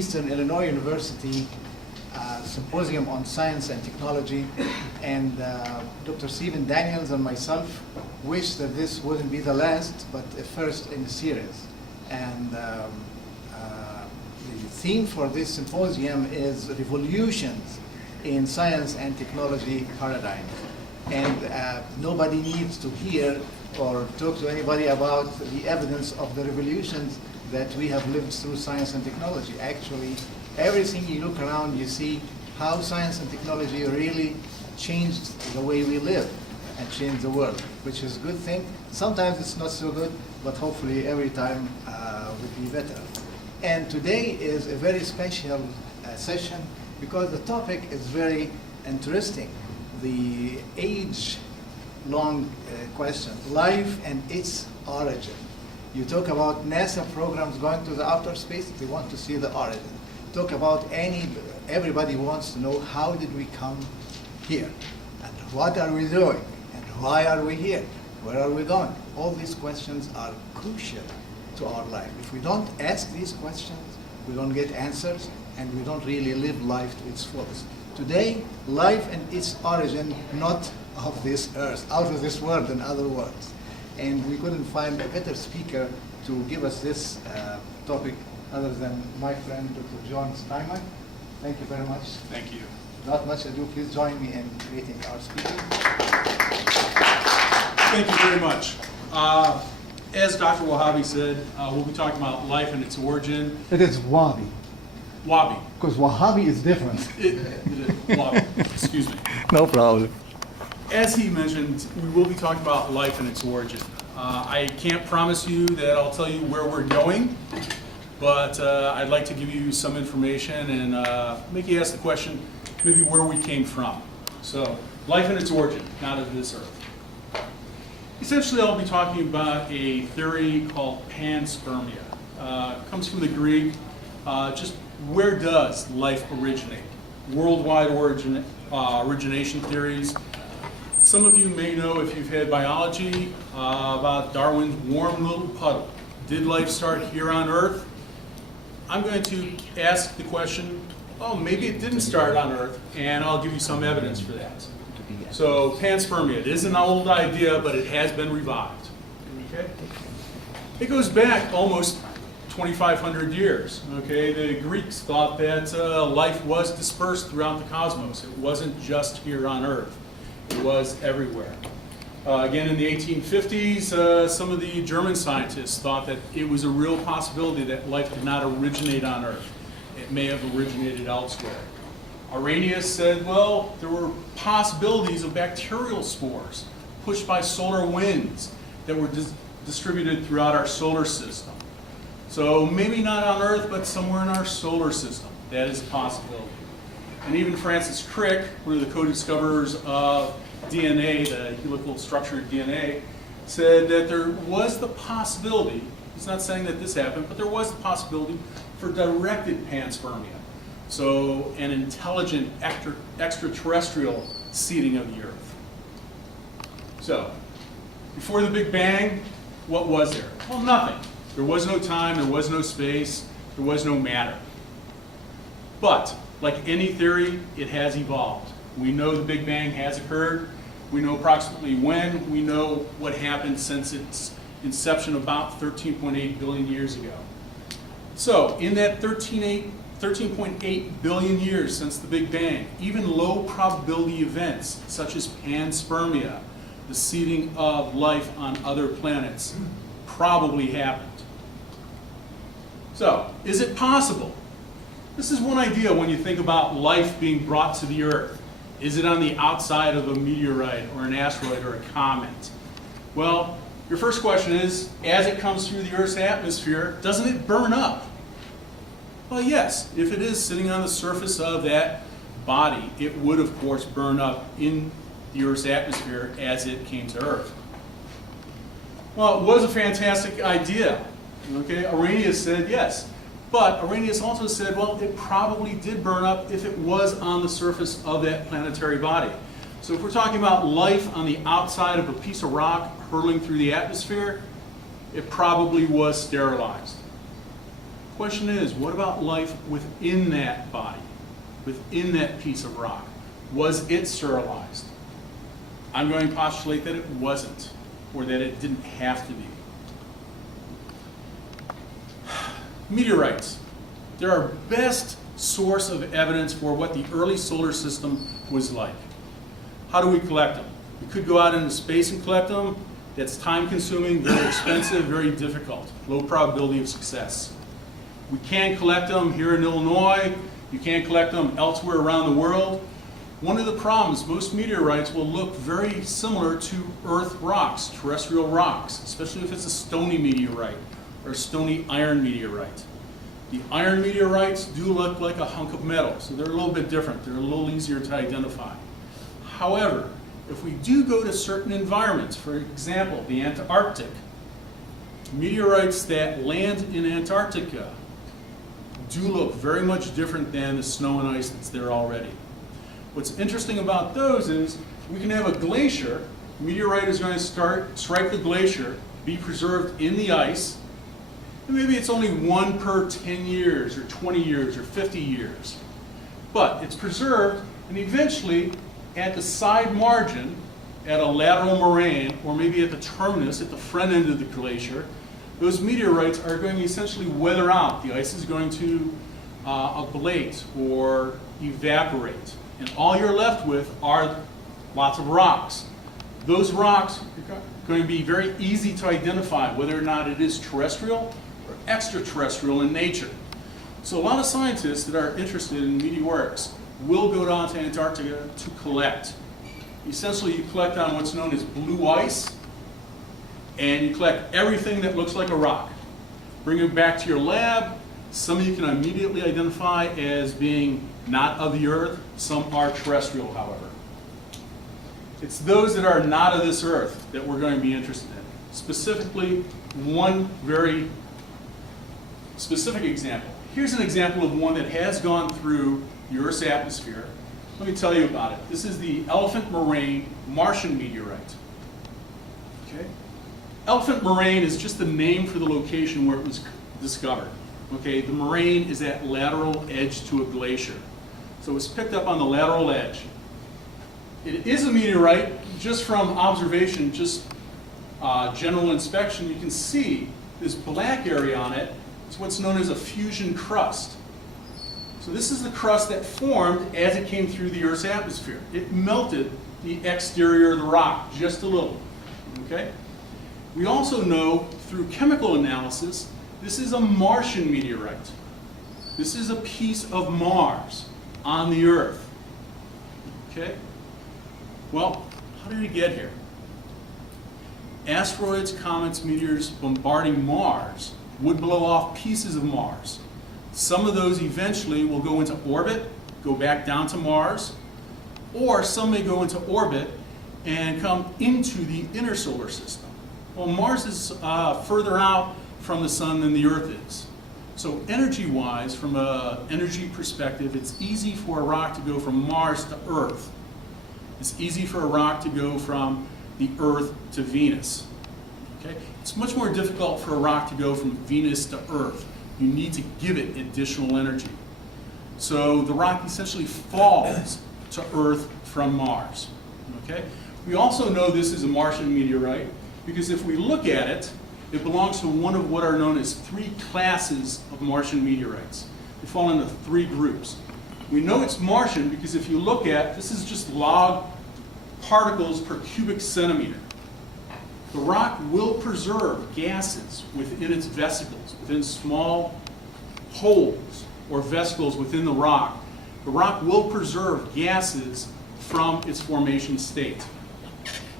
Eastern Illinois University Symposium on Science and Technology, and Dr. Stephen Daniels and myself wish that this wouldn't be the last, but the first in the series. And the theme for this symposium is revolutions in science and technology paradigms. And nobody needs to hear or talk to anybody about the evidence of the revolutions that we have lived through science and technology. Actually, everything you look around, you see how science and technology really changed the way we live and changed the world, which is a good thing. Sometimes it's not so good, but hopefully every time will be better. And today is a very special session because the topic is very interesting. The age-long question, life and its origin. You talk about NASA programs going to the outer space, they want to see the origin. Talk about everybody wants to know how did we come here? And what are we doing? And why are we here? Where are we going? All these questions are crucial to our life. If we don't ask these questions, we don't get answers, and we don't really live life to its fullest. Today, life and its origin, not of this earth, out of this world, in other words. And we couldn't find a better speaker to give us this topic other than my friend, Dr. John Stimac. Thank you very much. Thank you. Without much ado, please join me in greeting our speaker. Thank you very much. As Dr. Wahhabi said, we'll be talking about life and its origin. It is Wabi. Wabi. Because Wahhabi is different. It is Wabi. Excuse me. No problem. As he mentioned, we will be talking about life and its origin. I can't promise you that I'll tell you where we're going, but I'd like to give you some information and make you ask the question, maybe where we came from. So, life and its origin, not of this earth. Essentially, I'll be talking about a theory called Panspermia. It comes from the Greek, just where does life originate? Worldwide origination theories. Some of you may know, if you've had biology, about Darwin's warm little puddle. Did life start here on Earth? I'm going to ask the question, oh, maybe it didn't start on Earth, and I'll give you some evidence for that. So, Panspermia, it is an old idea, but it has been revived. Okay? It goes back almost 2,500 years. Okay? The Greeks thought that life was dispersed throughout the cosmos. It wasn't just here on Earth. It was everywhere. Again, in the 1850s, some of the German scientists thought that it was a real possibility that life did not originate on Earth. It may have originated elsewhere. Arrhenius said, well, there were possibilities of bacterial spores pushed by solar winds that were distributed throughout our solar system. So maybe not on Earth, but somewhere in our solar system. That is a possibility. And even Francis Crick, one of the co-discoverers of DNA, the helical structure of DNA, said that there was the possibility, he's not saying that this happened, but there was the possibility for directed panspermia. So an intelligent extraterrestrial seeding of the Earth. So, before the Big Bang, what was there? Well, nothing. There was no time, there was no space, there was no matter. But, like any theory, it has evolved. We know the Big Bang has occurred. We know approximately when. We know what happened since its inception about 13.8 billion years ago. So, in that 13.8 billion years since the Big Bang, even low probability events such as panspermia, the seeding of life on other planets, probably happened. So, is it possible? This is one idea when you think about life being brought to the Earth. Is it on the outside of a meteorite or an asteroid or a comet? Well, your first question is, as it comes through the Earth's atmosphere, doesn't it burn up? Well, yes, if it is sitting on the surface of that body, it would, of course, burn up in the Earth's atmosphere as it came to Earth. Well, it was a fantastic idea. Okay, Arrhenius said yes. But Arrhenius also said, well, it probably did burn up if it was on the surface of that planetary body. So if we're talking about life on the outside of a piece of rock hurtling through the atmosphere, it probably was sterilized. question is, what about life within that body, within that piece of rock? Was it sterilized? I'm going to postulate that it wasn't, or that it didn't have to be. Meteorites. They're our best source of evidence for what the early solar system was like. How do we collect them? We could go out into space and collect them. That's time-consuming, very expensive, very difficult. Low probability of success. We can collect them here in Illinois. You can't collect them elsewhere around the world. One of the problems, most meteorites will look very similar to Earth rocks, terrestrial rocks, especially if it's a stony meteorite or a stony iron meteorite. The iron meteorites do look like a hunk of metal, so they're a little bit different. They're a little easier to identify. However, if we do go to certain environments, for example, the Antarctic, meteorites that land in Antarctica do look very much different than the snow and ice that's there already. What's interesting about those is we can have a glacier, meteorite is going to strike the glacier, be preserved in the ice, and maybe it's only one per 10 years or 20 years or 50 years. But it's preserved, and eventually at the side margin, at a lateral moraine, or maybe at the terminus, at the front end of the glacier, those meteorites are going to essentially weather out. The ice is going to ablate or evaporate. And all you're left with are lots of rocks. Those rocks are going to be very easy to identify whether or not it is terrestrial or extraterrestrial in nature. So a lot of scientists that are interested in meteorics will go down to Antarctica to collect. Essentially, you collect on what's known as blue ice, and you collect everything that looks like a rock. Bring it back to your lab. Some you can immediately identify as being not of the Earth. Some are terrestrial, however. It's those that are not of this Earth that we're going to be interested in. Specifically, one very specific example. Here's an example of one that has gone through the Earth's atmosphere. Let me tell you about it. This is the elephant moraine Martian meteorite. Okay? Elephant moraine is just the name for the location where it was discovered. Okay? The moraine is that lateral edge to a glacier. So it was picked up on the lateral edge. It is a meteorite. Just from observation, just general inspection, you can see this black area on it. It's what's known as a fusion crust. So this is the crust that formed as it came through the Earth's atmosphere. It melted the exterior of the rock just a little. Okay? We also know through chemical analysis, this is a Martian meteorite. This is a piece of Mars on the Earth. Okay? Well, how did it get here? Asteroids, comets, meteors bombarding Mars would blow off pieces of Mars. Some of those eventually will go into orbit, go back down to Mars, or some may go into orbit and come into the inner solar system. Well, Mars is further out from the sun than the Earth is. So energy-wise, from an energy perspective, it's easy for a rock to go from Mars to Earth. It's easy for a rock to go from the Earth to Venus. Okay? It's much more difficult for a rock to go from Venus to Earth. You need to give it additional energy. So the rock essentially falls to Earth from Mars. Okay? We also know this is a Martian meteorite because if we look at it, it belongs to one of what are known as three classes of Martian meteorites. They fall into three groups. We know it's Martian because if you look at, this is just log particles per cubic centimeter. The rock will preserve gases within its vesicles, within small holes or vesicles within the rock. The rock will preserve gases from its formation state.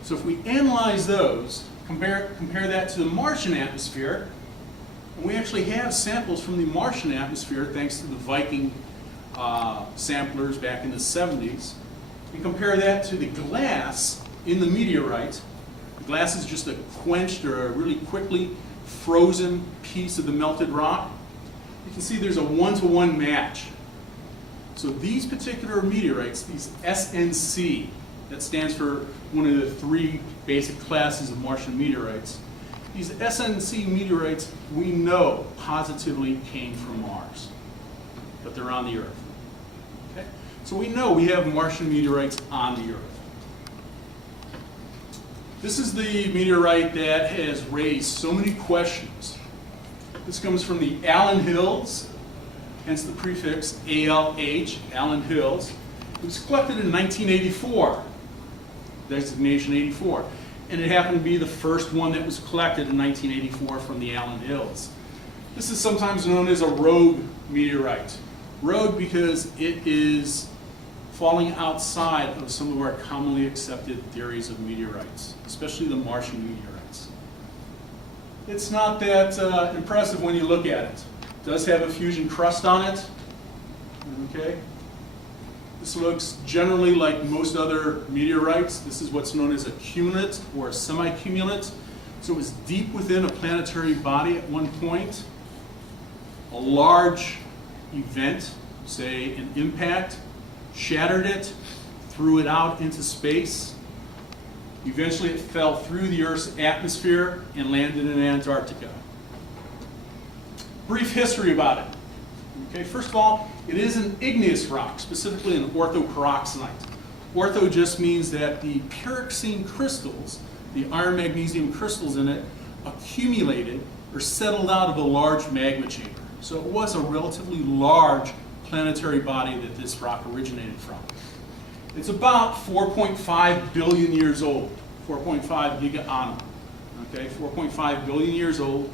So if we analyze those, compare that to the Martian atmosphere, and we actually have samples from the Martian atmosphere thanks to the Viking samplers back in the 70s. We compare that to the glass in the meteorite. The glass is just a quenched or a really quickly frozen piece of the melted rock. You can see there's a one-to-one match. So these particular meteorites, these SNC, that stands for one of the three basic classes of Martian meteorites, these SNC meteorites, we know positively came from Mars, but they're on the Earth. Okay? So we know we have Martian meteorites on the Earth. This is the meteorite that has raised so many questions. This comes from the Allen Hills, hence the prefix ALH, Allen Hills. It was collected in 1984, designation 84. And it happened to be the first one that was collected in 1984 from the Allen Hills. This is sometimes known as a rogue meteorite. Rogue because it is falling outside of some of our commonly accepted theories of meteorites, especially the Martian meteorites. It's not that impressive when you look at it. It does have a fusion crust on it. Okay? This looks generally like most other meteorites. This is what's known as a cumulate or a semi-cumulate. So it was deep within a planetary body at one point. A large event, say an impact, shattered it, threw it out into space. Eventually it fell through the Earth's atmosphere and landed in Antarctica. Brief history about it. Okay, first of all, it is an igneous rock, specifically an orthopyroxenite. Ortho just means that the pyroxene crystals, the iron magnesium crystals in it, accumulated or settled out of a large magma chamber. So it was a relatively large planetary body that this rock originated from. It's about 4.5 billion years old, 4.5 gigaannum. Okay, 4.5 billion years old.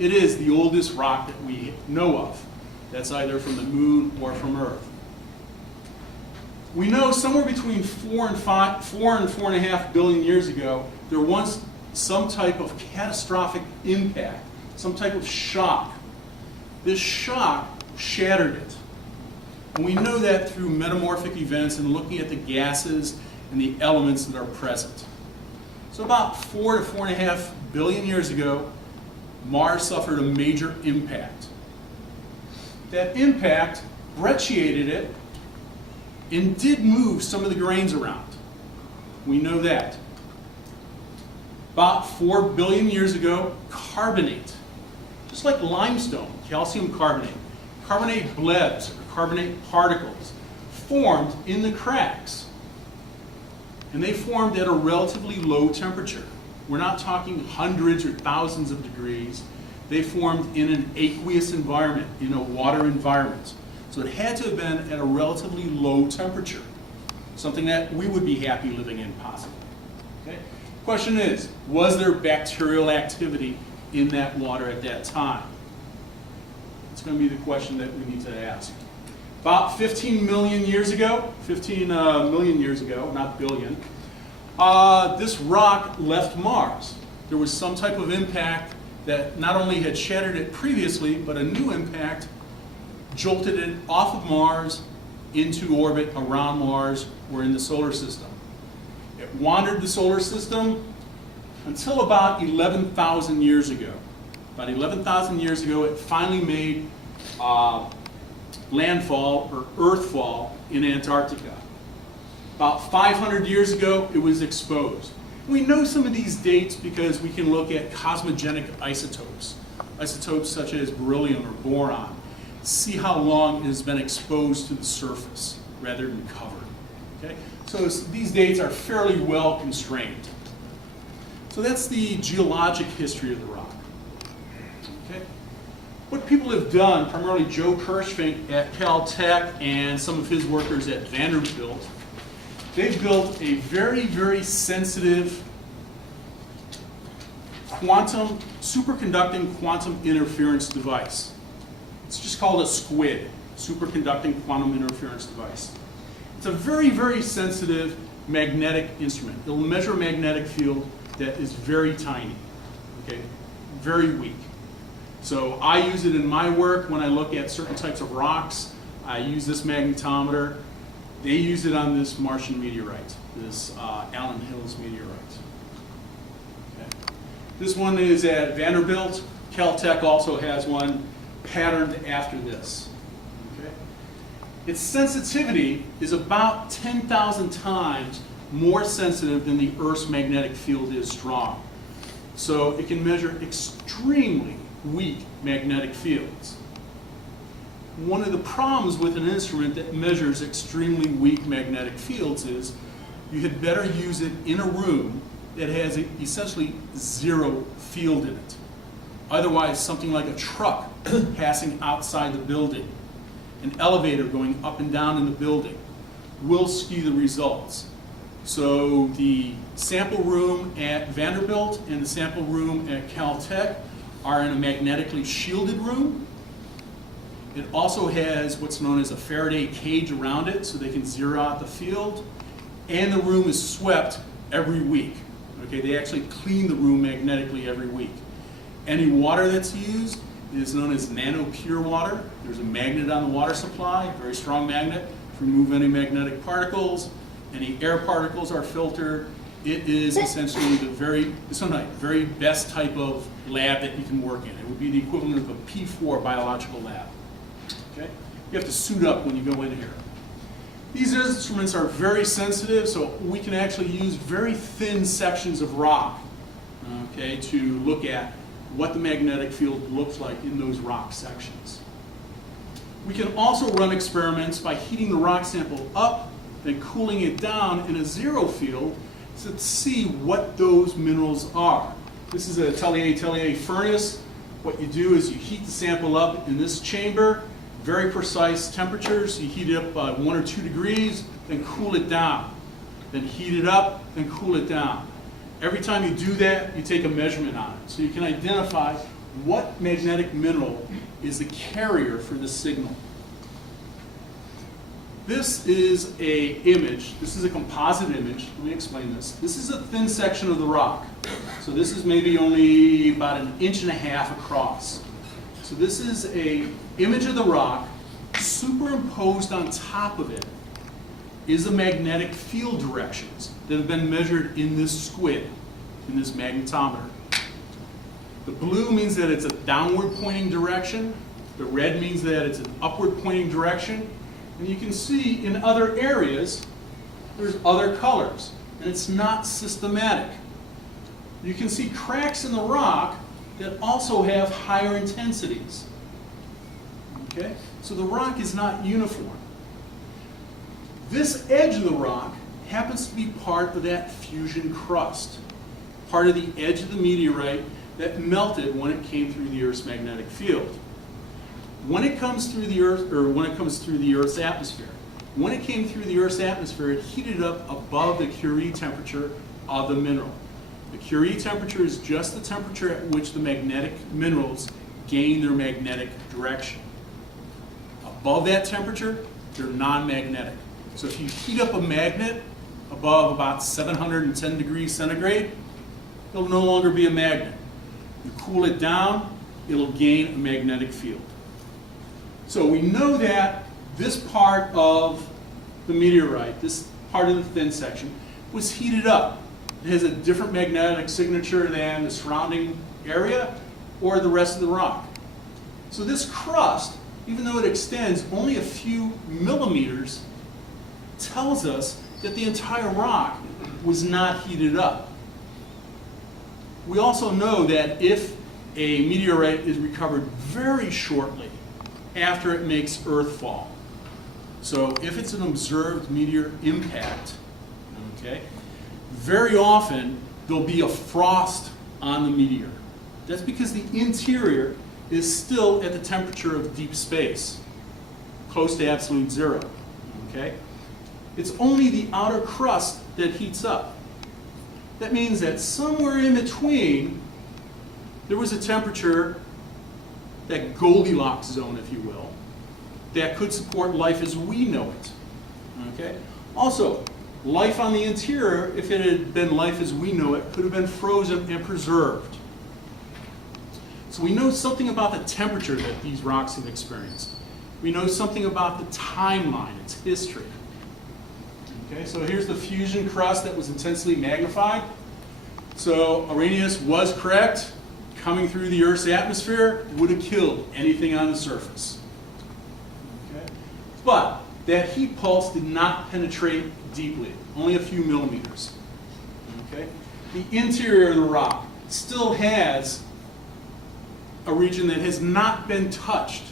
It is the oldest rock that we know of. That's either from the moon or from Earth. We know somewhere between 4 and 4.5 billion years ago, there was some type of catastrophic impact, some type of shock. This shock shattered it. And we know that through metamorphic events and looking at the gases and the elements that are present. So about 4 to 4.5 billion years ago, Mars suffered a major impact. That impact brecciated it and did move some of the grains around. We know that. About 4 billion years ago, carbonate, just like limestone, calcium carbonate, carbonate blebs, or carbonate particles, formed in the cracks. And they formed at a relatively low temperature. We're not talking hundreds or thousands of degrees. They formed in an aqueous environment, in a water environment. So it had to have been at a relatively low temperature, something that we would be happy living in possibly. Okay? Question is, was there bacterial activity in that water at that time? It's going to be the question that we need to ask. About 15 million years ago, 15 million years ago, not billion, this rock left Mars. There was some type of impact that not only had shattered it previously, but a new impact jolted it off of Mars into orbit around Mars or in the solar system. It wandered the solar system until about 11,000 years ago. About 11,000 years ago, it finally made landfall or earthfall in Antarctica. About 500 years ago, it was exposed. We know some of these dates because we can look at cosmogenic isotopes, isotopes such as beryllium or boron, see how long it has been exposed to the surface rather than covered. Okay? So these dates are fairly well constrained. So that's the geologic history of the rock. Okay? What people have done, primarily Joe Kirschfink at Caltech and some of his workers at Vanderbilt, they've built a very, very sensitive superconducting quantum interference device. It's just called a SQUID, superconducting quantum interference device. It's a very, very sensitive magnetic instrument. It'll measure a magnetic field that is very tiny, okay, very weak. So I use it in my work when I look at certain types of rocks. I use this magnetometer. They use it on this Martian meteorite, this Allen Hills meteorite. Okay. This one is at Vanderbilt. Caltech also has one patterned after this. Okay. Its sensitivity is about 10,000 times more sensitive than the Earth's magnetic field is strong. So it can measure extremely weak magnetic fields. One of the problems with an instrument that measures extremely weak magnetic fields is you had better use it in a room that has essentially zero field in it. Otherwise, something like a truck passing outside the building, an elevator going up and down in the building, will skew the results. So the sample room at Vanderbilt and the sample room at Caltech are in a magnetically shielded room. It also has what's known as a Faraday cage around it so they can zero out the field. And the room is swept every week. Okay, they actually clean the room magnetically every week. Any water that's used is known as nano-pure water. There's a magnet on the water supply, very strong magnet, to remove any magnetic particles. Any air particles are filtered. It is essentially the very best type of lab that you can work in. It would be the equivalent of a P4 biological lab. Okay? You have to suit up when you go in here. These instruments are very sensitive, so we can actually use very thin sections of rock, okay, to look at what the magnetic field looks like in those rock sections. We can also run experiments by heating the rock sample up, then cooling it down in a zero field to see what those minerals are. This is a Tellier furnace. What you do is you heat the sample up in this chamber, very precise temperatures. You heat it up by 1 or 2 degrees, then cool it down. Then heat it up, then cool it down. Every time you do that, you take a measurement on it. So you can identify what magnetic mineral is the carrier for the signal. This is an image. This is a composite image. Let me explain this. This is a thin section of the rock. So this is maybe only about 1.5 inches across. So this is an image of the rock. Superimposed on top of it is the magnetic field directions that have been measured in this squid, in this magnetometer. The blue means that it's a downward pointing direction. The red means that it's an upward pointing direction. And you can see in other areas, there's other colors. And it's not systematic. You can see cracks in the rock that also have higher intensities. Okay? So the rock is not uniform. This edge of the rock happens to be part of that fusion crust, part of the edge of the meteorite that melted when it came through the Earth's magnetic field. When it comes through the Earth, or when it comes through the Earth's atmosphere, when it came through the Earth's atmosphere, it heated up above the Curie temperature of the mineral. The Curie temperature is just the temperature at which the magnetic minerals gain their magnetic direction. Above that temperature, they're non-magnetic. So if you heat up a magnet above about 710 degrees centigrade, it'll no longer be a magnet. You cool it down, it'll gain a magnetic field. So we know that this part of the meteorite, this part of the thin section, was heated up. It has a different magnetic signature than the surrounding area or the rest of the rock. So this crust, even though it extends only a few millimeters, tells us that the entire rock was not heated up. We also know that if a meteorite is recovered very shortly after it makes Earthfall, so if it's an observed meteor impact, okay, very often there'll be a frost on the meteor. That's because the interior is still at the temperature of deep space, close to absolute zero. Okay? It's only the outer crust that heats up. That means that somewhere in between, there was a temperature, that Goldilocks zone, if you will, that could support life as we know it. Okay? Also, life on the interior, if it had been life as we know it, could have been frozen and preserved. So we know something about the temperature that these rocks have experienced. We know something about the timeline, its history. Okay, so here's the fusion crust that was intensely magnified. So Arrhenius was correct. Coming through the Earth's atmosphere would have killed anything on the surface. Okay? But that heat pulse did not penetrate deeply, only a few millimeters. Okay? The interior of the rock, still has a region that has not been touched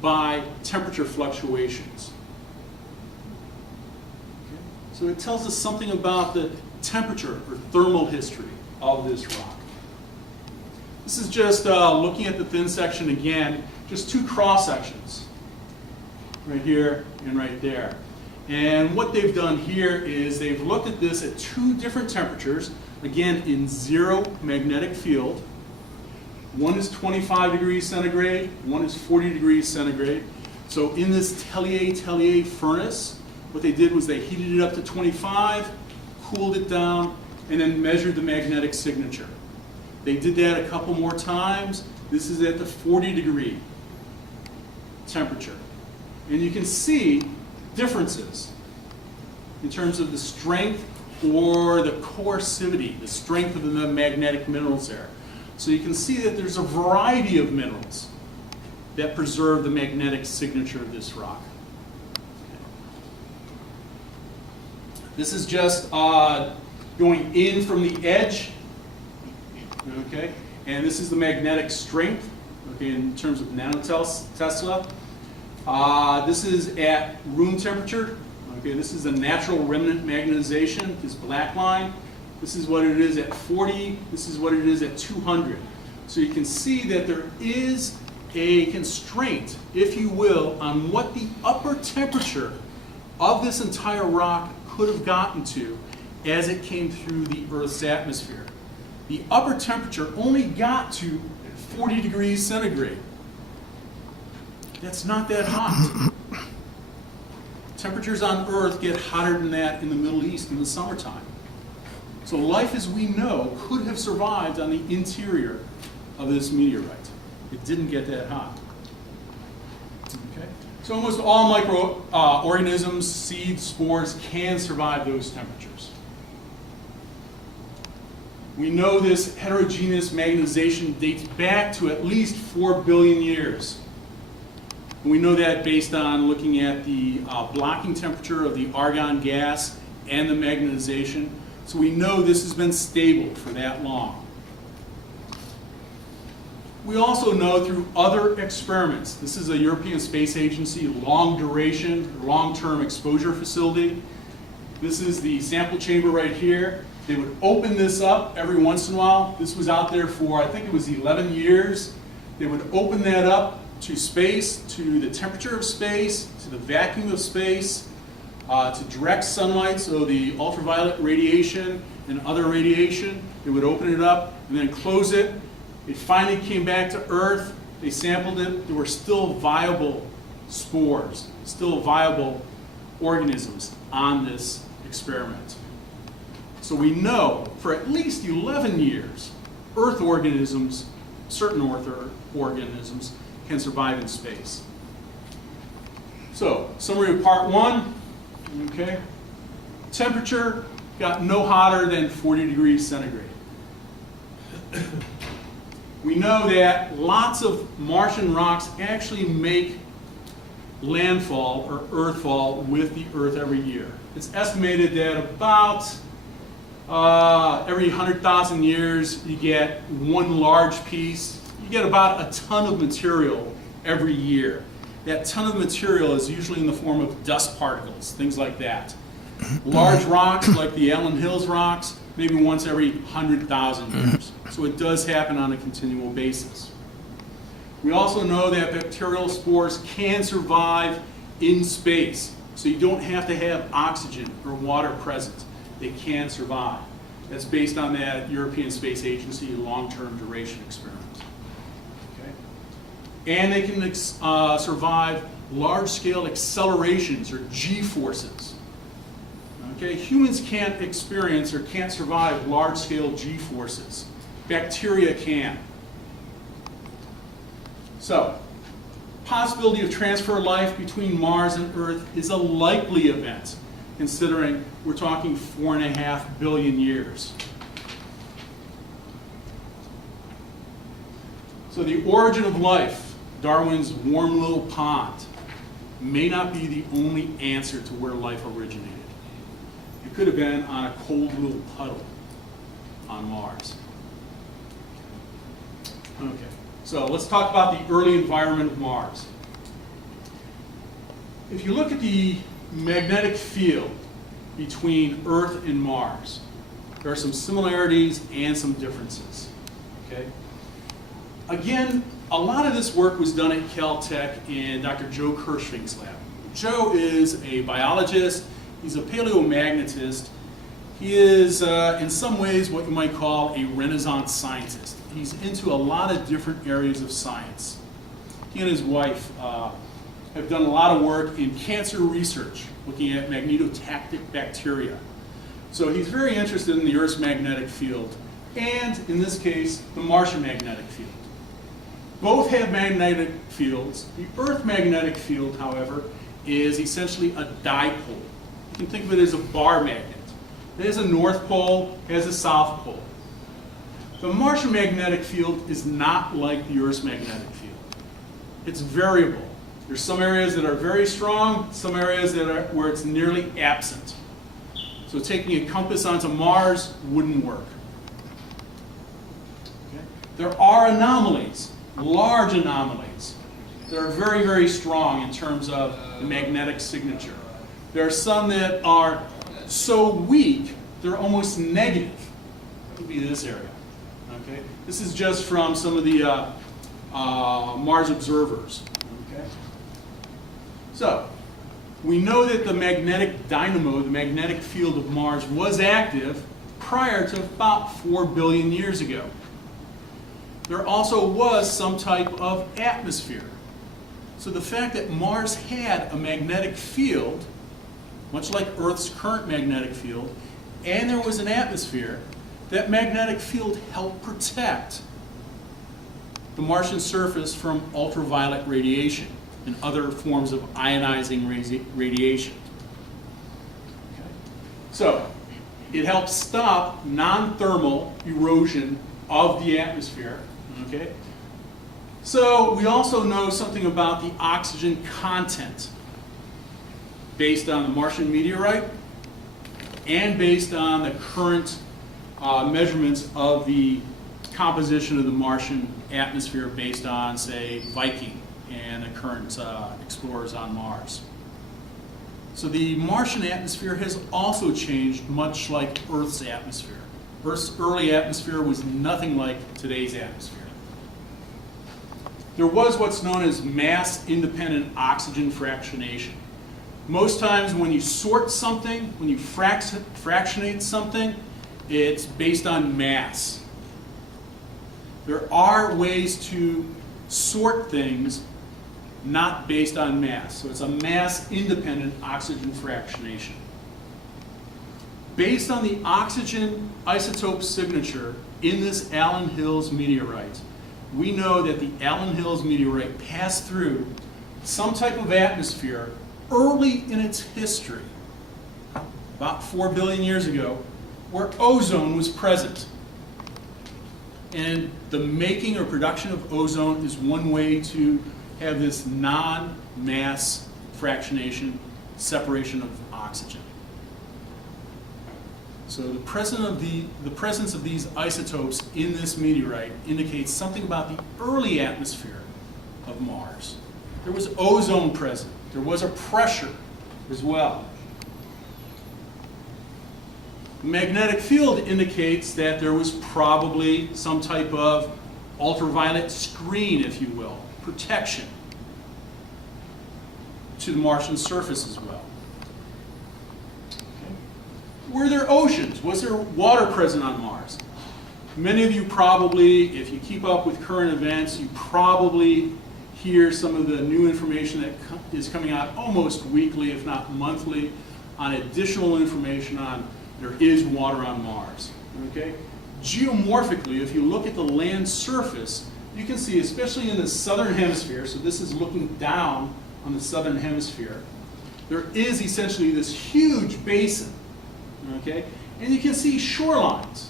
by temperature fluctuations. Okay? So it tells us something about the temperature or thermal history of this rock. This is just looking at the thin section again, just two cross sections, right here and right there. And what they've done here is they've looked at this at two different temperatures, again in zero magnetic field. One is 25 degrees centigrade, one is 40 degrees centigrade. So in this Tellier furnace, what they did was they heated it up to 25, cooled it down, and then measured the magnetic signature. They did that a couple more times. This is at the 40 degree temperature. And you can see differences in terms of the strength or the coercivity, the strength of the magnetic minerals there. So you can see that there's a variety of minerals that preserve the magnetic signature of this rock. This is just going in from the edge, okay? And this is the magnetic strength, okay, in terms of nanotesla. This is at room temperature. Okay, this is a natural remnant magnetization, this black line. This is what it is at 40. This is what it is at 200. So you can see that there is a constraint, if you will, on what the upper temperature of this entire rock could have gotten to as it came through the Earth's atmosphere. The upper temperature only got to 40 degrees centigrade. That's not that hot. Temperatures on Earth get hotter than that in the Middle East in the summertime. So life as we know could have survived on the interior of this meteorite. It didn't get that hot. Okay? So almost all microorganisms, seeds, spores can survive those temperatures. We know this heterogeneous magnetization dates back to at least 4 billion years. We know that based on looking at the blocking temperature of the argon gas and the magnetization. So we know this has been stable for that long. We also know through other experiments, this is a European Space Agency long duration, long-term exposure facility. This is the sample chamber right here. They would open this up every once in a while. This was out there for, I think it was 11 years. They would open that up to space, to the temperature of space, to the vacuum of space, to direct sunlight, so the ultraviolet radiation and other radiation. They would open it up and then close it. It finally came back to Earth. They sampled it. There were still viable spores, still viable organisms on this experiment. So we know for at least 11 years, Earth organisms, certain Earth organisms, can survive in space. So, summary of part one. Okay. Temperature got no hotter than 40 degrees centigrade. We know that lots of Martian rocks actually make landfall or earthfall with the Earth every year. It's estimated that about every 100,000 years you get one large piece. You get about a ton of material every year. That ton of material is usually in the form of dust particles, things like that. Large rocks, like the Allen Hills rocks, maybe once every 100,000 years. So it does happen on a continual basis. We also know that bacterial spores can survive in space. So you don't have to have oxygen or water present. They can survive. That's based on that European Space Agency long-term duration experiment. And they can survive large-scale accelerations or G-forces. Okay, humans can't experience or can't survive large-scale G-forces. Bacteria can. So, possibility of transfer of life between Mars and Earth is a likely event, considering we're talking 4.5 billion years. So the origin of life, Darwin's warm little pond, may not be the only answer to where life originated. It could have been on a cold little puddle on Mars. Okay, so let's talk about the early environment of Mars. If you look at the magnetic field between Earth and Mars, there are some similarities and some differences. Okay? Again, a lot of this work was done at Caltech in Dr. Joe Kirschvink's lab. Joe is a biologist, he's a paleomagnetist. He is, in some ways, what you might call a Renaissance scientist. He's into a lot of different areas of science. He and his wife have done a lot of work in cancer research, looking at magnetotactic bacteria. So he's very interested in the Earth's magnetic field, and in this case, the Martian magnetic field. Both have magnetic fields. The Earth magnetic field, however, is essentially a dipole. You can think of it as a bar magnet. It has a north pole, it has a south pole. The Martian magnetic field is not like the Earth's magnetic field. It's variable. There's some areas that are very strong, some areas that are where it's nearly absent. So taking a compass onto Mars wouldn't work. Okay? There are anomalies, large anomalies, that are very, very strong in terms of the magnetic signature. There are some that are so weak, they're almost negative. It would be this area. Okay? This is just from some of the Mars observers. Okay? So, we know that the magnetic dynamo, the magnetic field of Mars, was active prior to about 4 billion years ago. There also was some type of atmosphere. So the fact that Mars had a magnetic field, much like Earth's current magnetic field, and there was an atmosphere, that magnetic field helped protect the Martian surface from ultraviolet radiation and other forms of ionizing radiation. Okay. So, it helps stop non-thermal erosion of the atmosphere. Okay. So, we also know something about the oxygen content based on the Martian meteorite and based on the current measurements of the composition of the Martian atmosphere based on, say, Viking and the current explorers on Mars. So the Martian atmosphere has also changed much like Earth's atmosphere. Earth's early atmosphere was nothing like today's atmosphere. There was what's known as mass-independent oxygen fractionation. Most times when you sort something, when you fractionate something, it's based on mass. There are ways to sort things not based on mass. So it's a mass-independent oxygen fractionation. Based on the oxygen isotope signature in this Allen Hills meteorite, we know that the Allen Hills meteorite passed through some type of atmosphere early in its history, about 4 billion years ago, where ozone was present. And the making or production of ozone is one way to have this non-mass fractionation, separation of oxygen. So the presence of these isotopes in this meteorite indicates something about the early atmosphere of Mars. There was ozone present. There was a pressure as well. The magnetic field indicates that there was probably some type of ultraviolet screen, if you will, protection to the Martian surface as well. Okay. Were there oceans? Was there water present on Mars? Many of you probably, if you keep up with current events, you probably hear some of the new information that is coming out almost weekly, if not monthly, on additional information on there is water on Mars. Okay? Geomorphically, if you look at the land surface, you can see, especially in the southern hemisphere, so this is looking down on the southern hemisphere, there is essentially this huge basin. Okay? And you can see shorelines.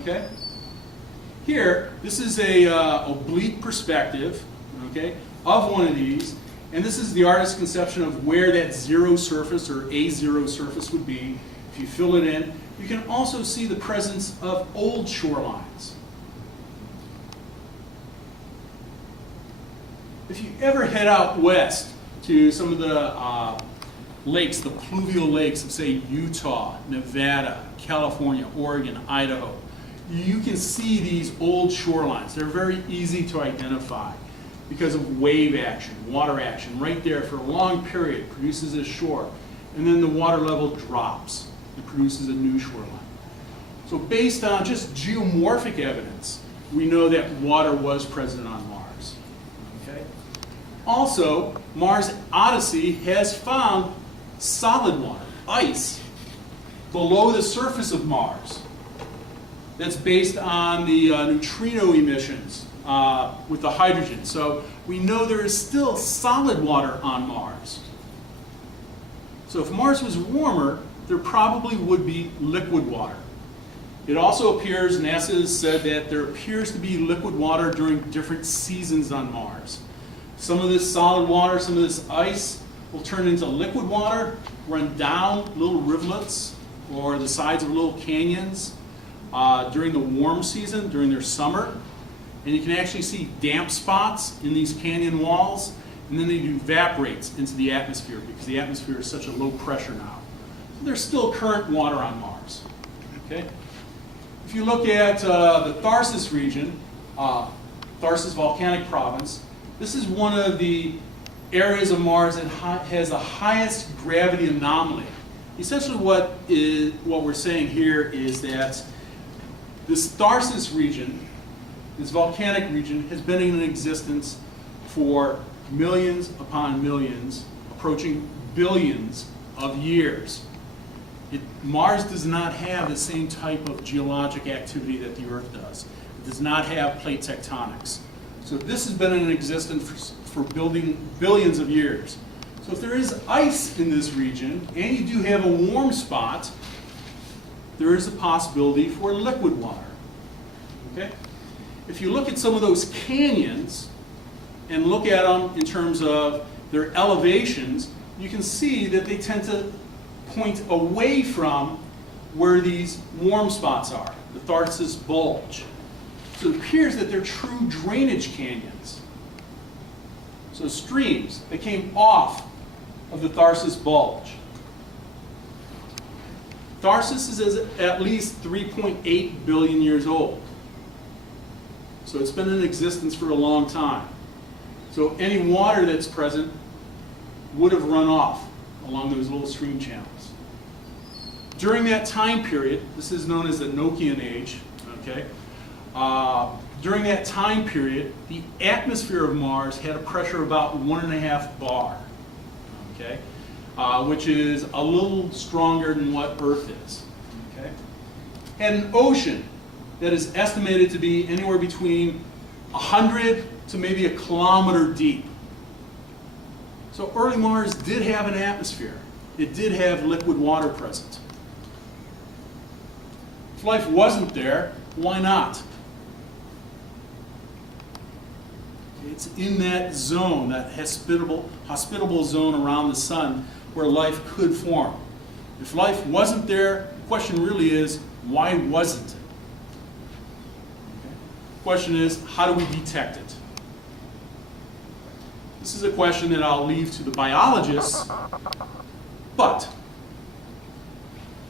Okay? Here, this is a oblique perspective, okay, of one of these, and this is the artist's conception of where that zero surface or a zero surface would be. If you fill it in, you can also see the presence of old shorelines. If you ever head out west to some of the lakes, the pluvial lakes of, say, Utah, Nevada, California, Oregon, Idaho, you can see these old shorelines. They're very easy to identify because of wave action, water action. Right there for a long period produces a shore, and then the water level drops and produces a new shoreline. So based on just geomorphic evidence, we know that water was present on Mars. Okay? Also, Mars Odyssey has found solid water, ice, below the surface of Mars. That's based on the neutrino emissions with the hydrogen. So we know there is still solid water on Mars. So if Mars was warmer, there probably would be liquid water. It also appears, NASA has said that there appears to be liquid water during different seasons on Mars. Some of this solid water, some of this ice will turn into liquid water, run down little rivulets or the sides of little canyons during the warm season, during their summer. And you can actually see damp spots in these canyon walls, and then they evaporate into the atmosphere because the atmosphere is such a low pressure now. So there's still current water on Mars. Okay? If you look at the Tharsis region, Tharsis volcanic province, this is one of the areas of Mars that has the highest gravity anomaly. Essentially what we're saying here is that this Tharsis region, this volcanic region, has been in existence for millions upon millions, approaching billions of years. Mars does not have the same type of geologic activity that the Earth does. It does not have plate tectonics. So this has been in existence for billions of years. So if there is ice in this region, and you do have a warm spot, there is a possibility for liquid water. Okay? If you look at some of those canyons and look at them in terms of their elevations, you can see that they tend to point away from where these warm spots are, the Tharsis Bulge. So it appears that they're true drainage canyons. So streams that came off of the Tharsis Bulge. Tharsis is at least 3.8 billion years old. So it's been in existence for a long time. So any water that's present would have run off along those little stream channels. During that time period, this is known as the Nokian age, okay? During that time period, the atmosphere of Mars had a pressure of about 1.5 bar, okay? Which is a little stronger than what Earth is, okay? Had an ocean that is estimated to be anywhere between 100 to maybe a kilometer deep. So early Mars did have an atmosphere. It did have liquid water present. If life wasn't there, why not? It's in that zone, that hospitable zone around the sun where life could form. If life wasn't there, the question really is, why wasn't it? Okay. The question is, how do we detect it? This is a question that I'll leave to the biologists, but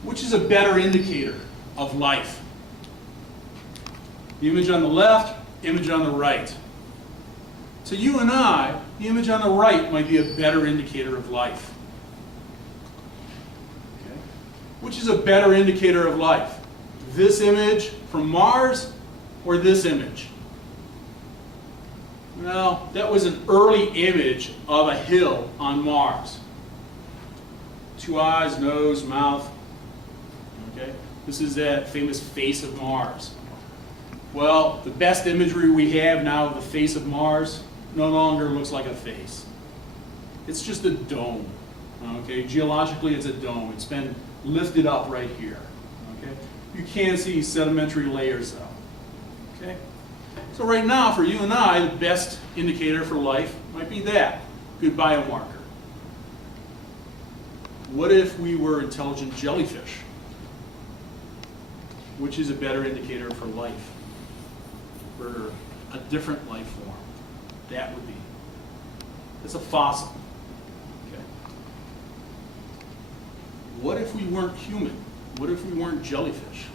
which is a better indicator of life? The image on the left, image on the right. To you and I, the image on the right might be a better indicator of life. Okay. Which is a better indicator of life? This image from Mars or this image? Well, that was an early image of a hill on Mars. 2 eyes, nose, mouth. Okay? This is that famous face of Mars. Well, the best imagery we have now of the face of Mars no longer looks like a face. It's just a dome. Okay? Geologically, it's a dome. It's been lifted up right here. Okay? You can see sedimentary layers, though. Okay? So right now, for you and I, the best indicator for life might be that. Good biomarker. What if we were intelligent jellyfish? Which is a better indicator for life? For a different life form? That would be. It's a fossil. Okay. What if we weren't human? What if we weren't jellyfish?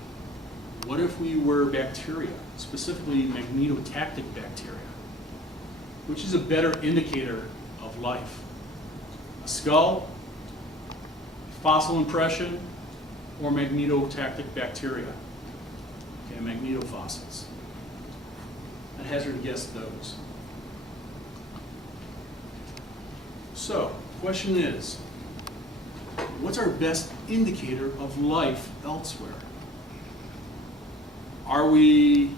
What if we were bacteria, specifically magnetotactic bacteria? Which is a better indicator of life? A skull, fossil impression, or magnetotactic bacteria? Okay, magnetofossils. I'd hazard a guess those. So, question is, what's our best indicator of life elsewhere? Are we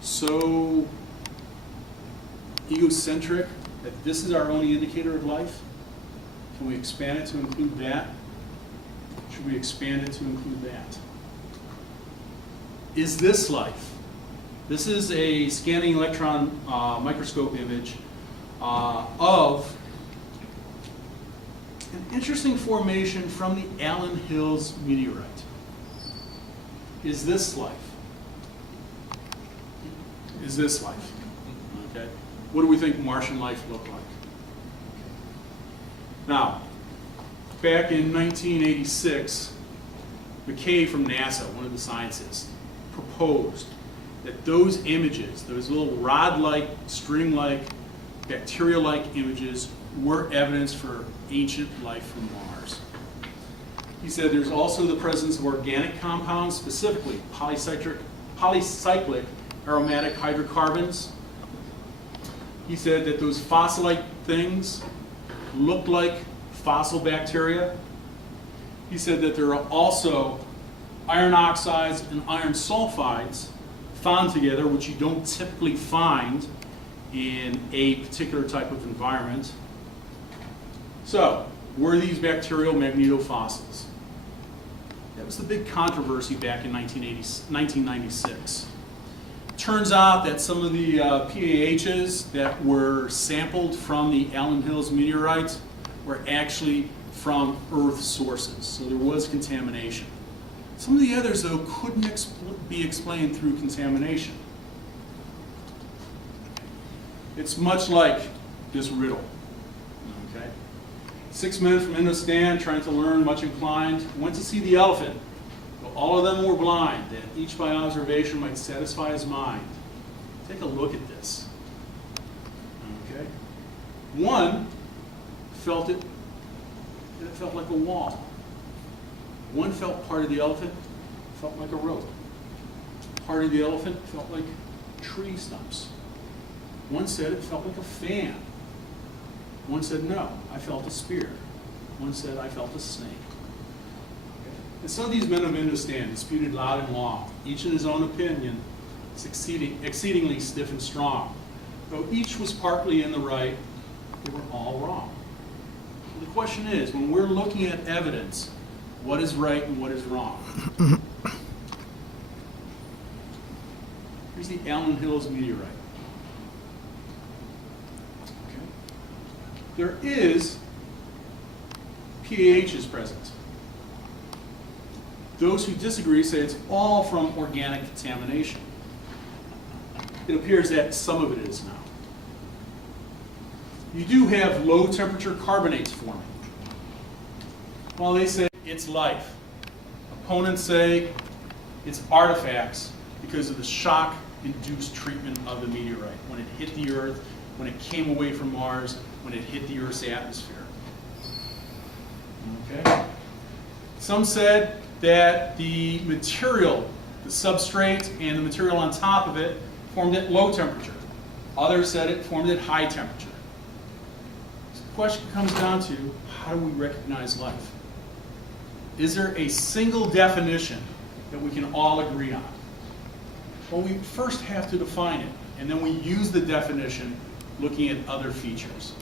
so egocentric that this is our only indicator of life? Can we expand it to include that? Should we expand it to include that? Is this life? This is a scanning electron microscope image of an interesting formation from the Allen Hills meteorite. Is this life? Is this life? Okay. What do we think Martian life looked like? Now, back in 1986, McKay from NASA, one of the scientists, proposed that those images, those little rod-like, string-like, bacteria-like images, were evidence for ancient life from Mars. He said there's also the presence of organic compounds, specifically polycyclic aromatic hydrocarbons. He said that those fossil-like things looked like fossil bacteria. He said that there are also iron oxides and iron sulfides found together, which you don't typically find in a particular type of environment. So, were these bacterial magnetofossils? That was the big controversy back in 1996. Turns out that some of the PAHs that were sampled from the Allen Hills meteorite were actually from Earth sources, so there was contamination. Some of the others, though, couldn't be explained through contamination. It's much like this riddle. Okay? 6 men from Hindustan, trying to learn, much inclined, went to see the elephant. But all of them were blind, that each by observation might satisfy his mind. Take a look at this. Okay? One felt it felt like a wall. One felt part of the elephant felt like a rope. Part of the elephant felt like tree stumps. One said it felt like a fan. One said, no, I felt a spear. One said, I felt a snake. Okay. And some of these men of Hindustan disputed loud and long, each in his own opinion, exceedingly stiff and strong. Though each was partly in the right, they were all wrong. So the question is, when we're looking at evidence, what is right and what is wrong? Here's the Allen Hills meteorite. Okay. There is PAHs present. Those who disagree say it's all from organic contamination. It appears that some of it is now. You do have low temperature carbonates forming. Well, they say it's life. Opponents say it's artifacts because of the shock-induced treatment of the meteorite. When it hit the Earth, when it came away from Mars, when it hit the Earth's atmosphere. Okay? Some said that the material, the substrate, and the material on top of it formed at low temperature. Others said it formed at high temperature. So the question comes down to, how do we recognize life? Is there a single definition that we can all agree on? Well, we first have to define it, and then we use the definition looking at other features.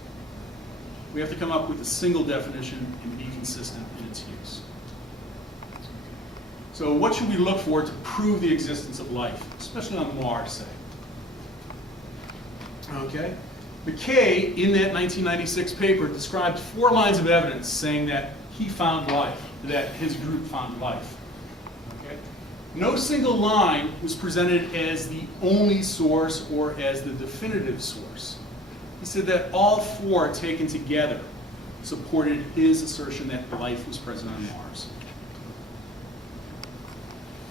We have to come up with a single definition and be consistent in its use. So what should we look for to prove the existence of life, especially on Mars, say? Okay. McKay, in that 1996 paper, described 4 lines of evidence saying that he found life, that his group found life. Okay? No single line was presented as the only source or as the definitive source. He said that all four taken together supported his assertion that life was present on Mars.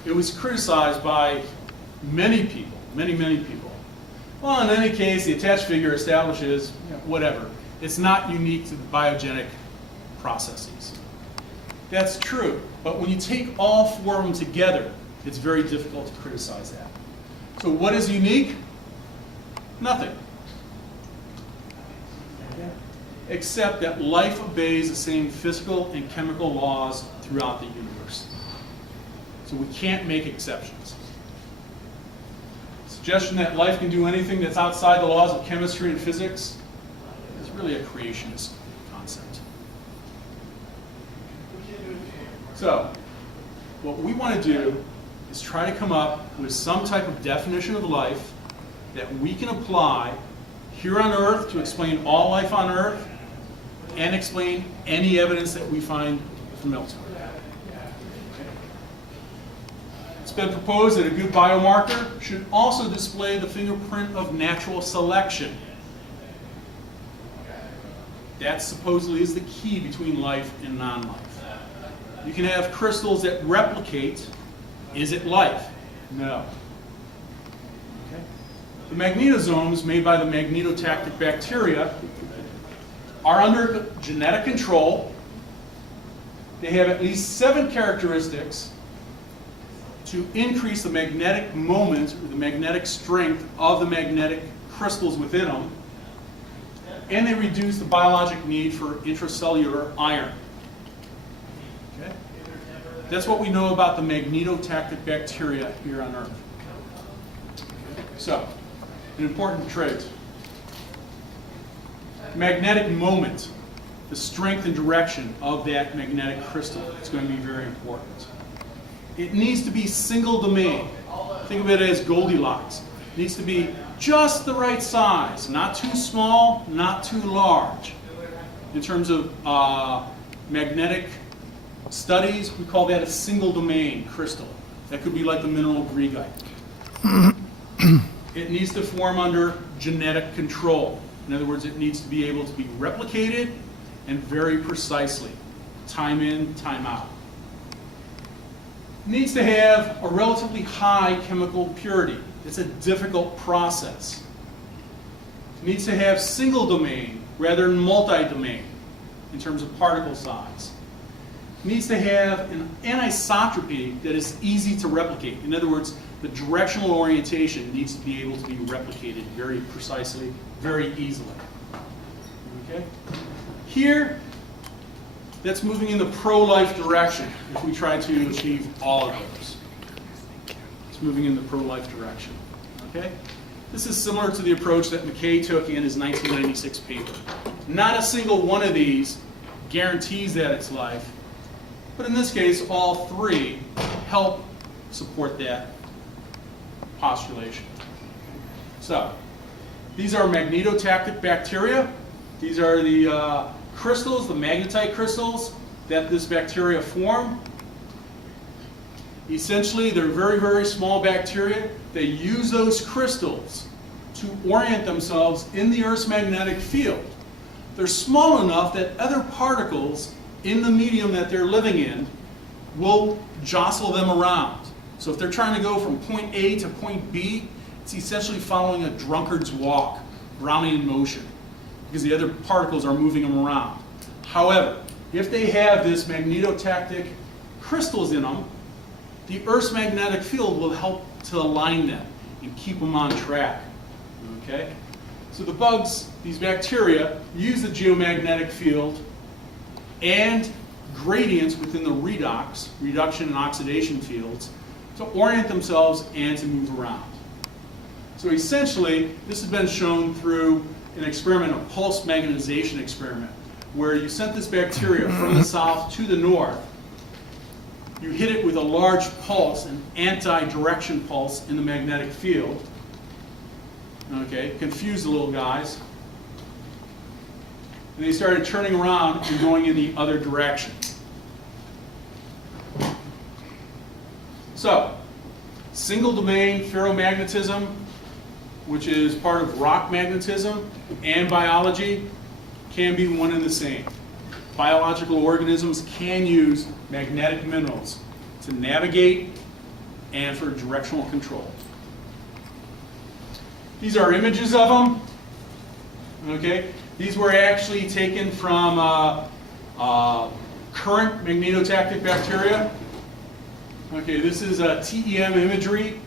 It was criticized by many people, many people. Well, in any case, the attached figure establishes, whatever. It's not unique to the biogenic processes. That's true, but when you take all four of them together, it's very difficult to criticize that. So what is unique? Nothing. Except that life obeys the same physical and chemical laws throughout the universe. So we can't make exceptions. The suggestion that life can do anything that's outside the laws of chemistry and physics is really a creationist concept. So, what we want to do is try to come up with some type of definition of life that we can apply here on Earth to explain all life on Earth and explain any evidence that we find from elsewhere. It's been proposed that a good biomarker should also display the fingerprint of natural selection. That supposedly is the key between life and non-life. You can have crystals that replicate. Is it life? No. Okay. The magnetosomes made by the magnetotactic bacteria are under genetic control. They have at least 7 characteristics to increase the magnetic moment or the magnetic strength of the magnetic crystals within them, and they reduce the biologic need for intracellular iron. Okay? That's what we know about the magnetotactic bacteria here on Earth. So, an important trait. Magnetic moment, the strength and direction of that magnetic crystal is going to be very important. It needs to be single domain. Think of it as Goldilocks. It needs to be just the right size, not too small, not too large. In terms of magnetic studies, we call that a single domain crystal. That could be like the mineral greigite. It needs to form under genetic control. In other words, it needs to be able to be replicated and very precisely. Time in, time out. It needs to have a relatively high chemical purity. It's a difficult process. It needs to have single domain rather than multi-domain in terms of particle size. It needs to have an anisotropy that is easy to replicate. In other words, the directional orientation needs to be able to be replicated very precisely, very easily. Okay? Here, that's moving in the pro-life direction if we try to achieve all of those. It's moving in the pro-life direction. Okay? This is similar to the approach that McKay took in his 1996 paper. Not a single one of these guarantees that it's life, but in this case, all 3 help support that postulation. So, these are magnetotactic bacteria. These are the crystals, the magnetite crystals that this bacteria form. Essentially, they're very, very small bacteria. They use those crystals to orient themselves in the Earth's magnetic field. They're small enough that other particles in the medium that they're living in will jostle them around. So if they're trying to go from point A to point B, it's essentially following a drunkard's walk, Brownian motion, because the other particles are moving them around. However, if they have this magnetotactic crystals in them, the Earth's magnetic field will help to align them and keep them on track. Okay? So the bugs, these bacteria, use the geomagnetic field and gradients within the redox, reduction and oxidation fields, to orient themselves and to move around. So essentially, this has been shown through an experiment, a pulse magnetization experiment, where you sent this bacteria from the south to the north. You hit it with a large pulse, an anti-direction pulse in the magnetic field. Okay, confused the little guys. And they started turning around and going in the other direction. So, single domain ferromagnetism, which is part of rock magnetism, and biology can be one and the same. Biological organisms can use magnetic minerals to navigate and for directional control. These are images of them. Okay, these were actually taken from current magnetotactic bacteria. Okay, this is a TEM imagery,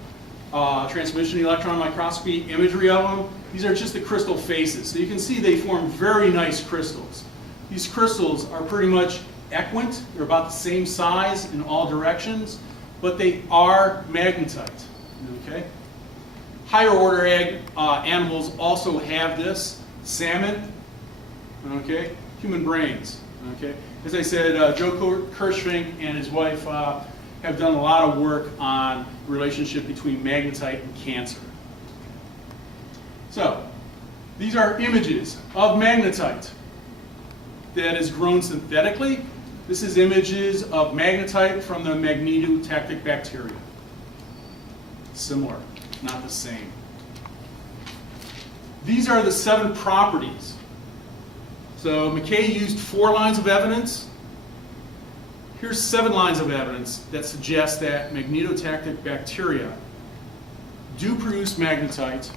transmission electron microscopy imagery of them. These are just the crystal faces. So you can see they form very nice crystals. These crystals are pretty much equant. They're about the same size in all directions, but they are magnetite. Okay? Higher order animals also have this. Salmon, okay? Human brains, okay? As I said, Joe Kirschvink and his wife have done a lot of work on the relationship between magnetite and cancer. So, these are images of magnetite that is grown synthetically. This is images of magnetite from the magnetotactic bacteria. Similar, not the same. These are the 7 properties. So McKay used 4 lines of evidence. Here's 7 lines of evidence that suggest that magnetotactic bacteria do produce magnetite.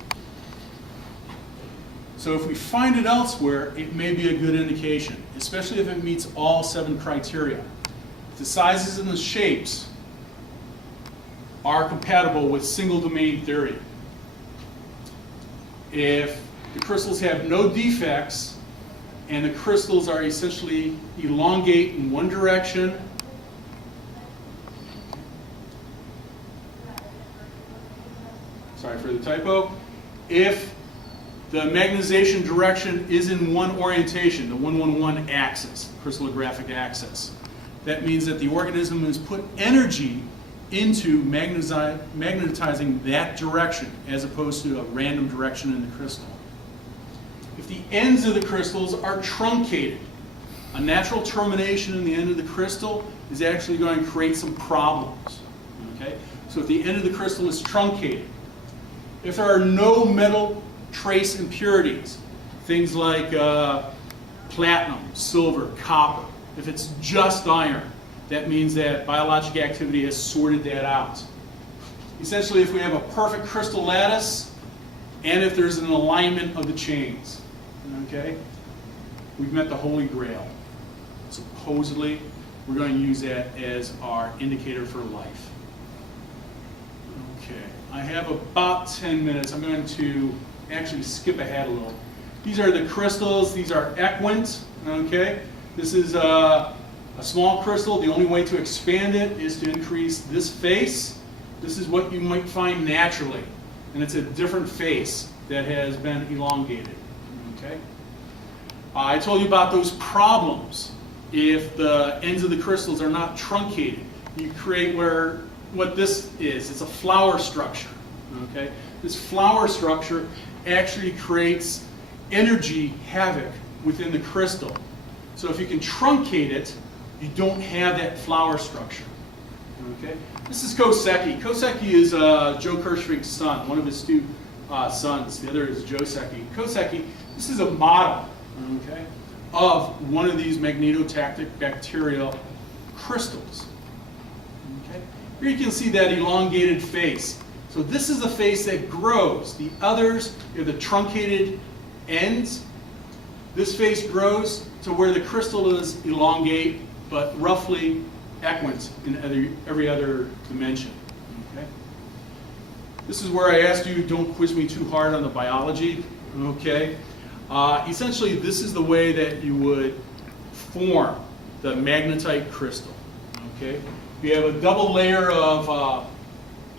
So if we find it elsewhere, it may be a good indication, especially if it meets all 7 criteria. If the sizes and the shapes are compatible with single domain theory. If the crystals have no defects and the crystals are essentially elongate in one direction, sorry for the typo, if the magnetization direction is in one orientation, the 111 axis, crystallographic axis, that means that the organism has put energy into magnetizing that direction as opposed to a random direction in the crystal. If the ends of the crystals are truncated, a natural termination in the end of the crystal is actually going to create some problems. Okay? So if the end of the crystal is truncated, if there are no metal trace impurities, things like platinum, silver, copper, if it's just iron, that means that biologic activity has sorted that out. Essentially, if we have a perfect crystal lattice, and if there's an alignment of the chains, okay, we've met the Holy Grail. Supposedly, we're going to use that as our indicator for life. Okay, I have about 10 minutes. I'm going to actually skip ahead a little. These are the crystals. These are equant, okay? This is a small crystal. The only way to expand it is to increase this face. This is what you might find naturally, and it's a different face that has been elongated. Okay. I told you about those problems. If the ends of the crystals are not truncated, you create what this is. It's a flower structure. Okay. This flower structure actually creates energy havoc within the crystal. So if you can truncate it, you don't have that flower structure. Okay? This is Koseki. Koseki is Joe Kirschvink's son, one of his 2 sons. The other is Joseki. Koseki, this is a model, okay, of one of these magnetotactic bacterial crystals. Okay? Here you can see that elongated face. So this is the face that grows. The others are the truncated ends. This face grows to where the crystal is elongate, but roughly equant in every other dimension. Okay? This is where I asked you, don't quiz me too hard on the biology. Okay? Essentially, this is the way that you would form the magnetite crystal. Okay? You have a double layer of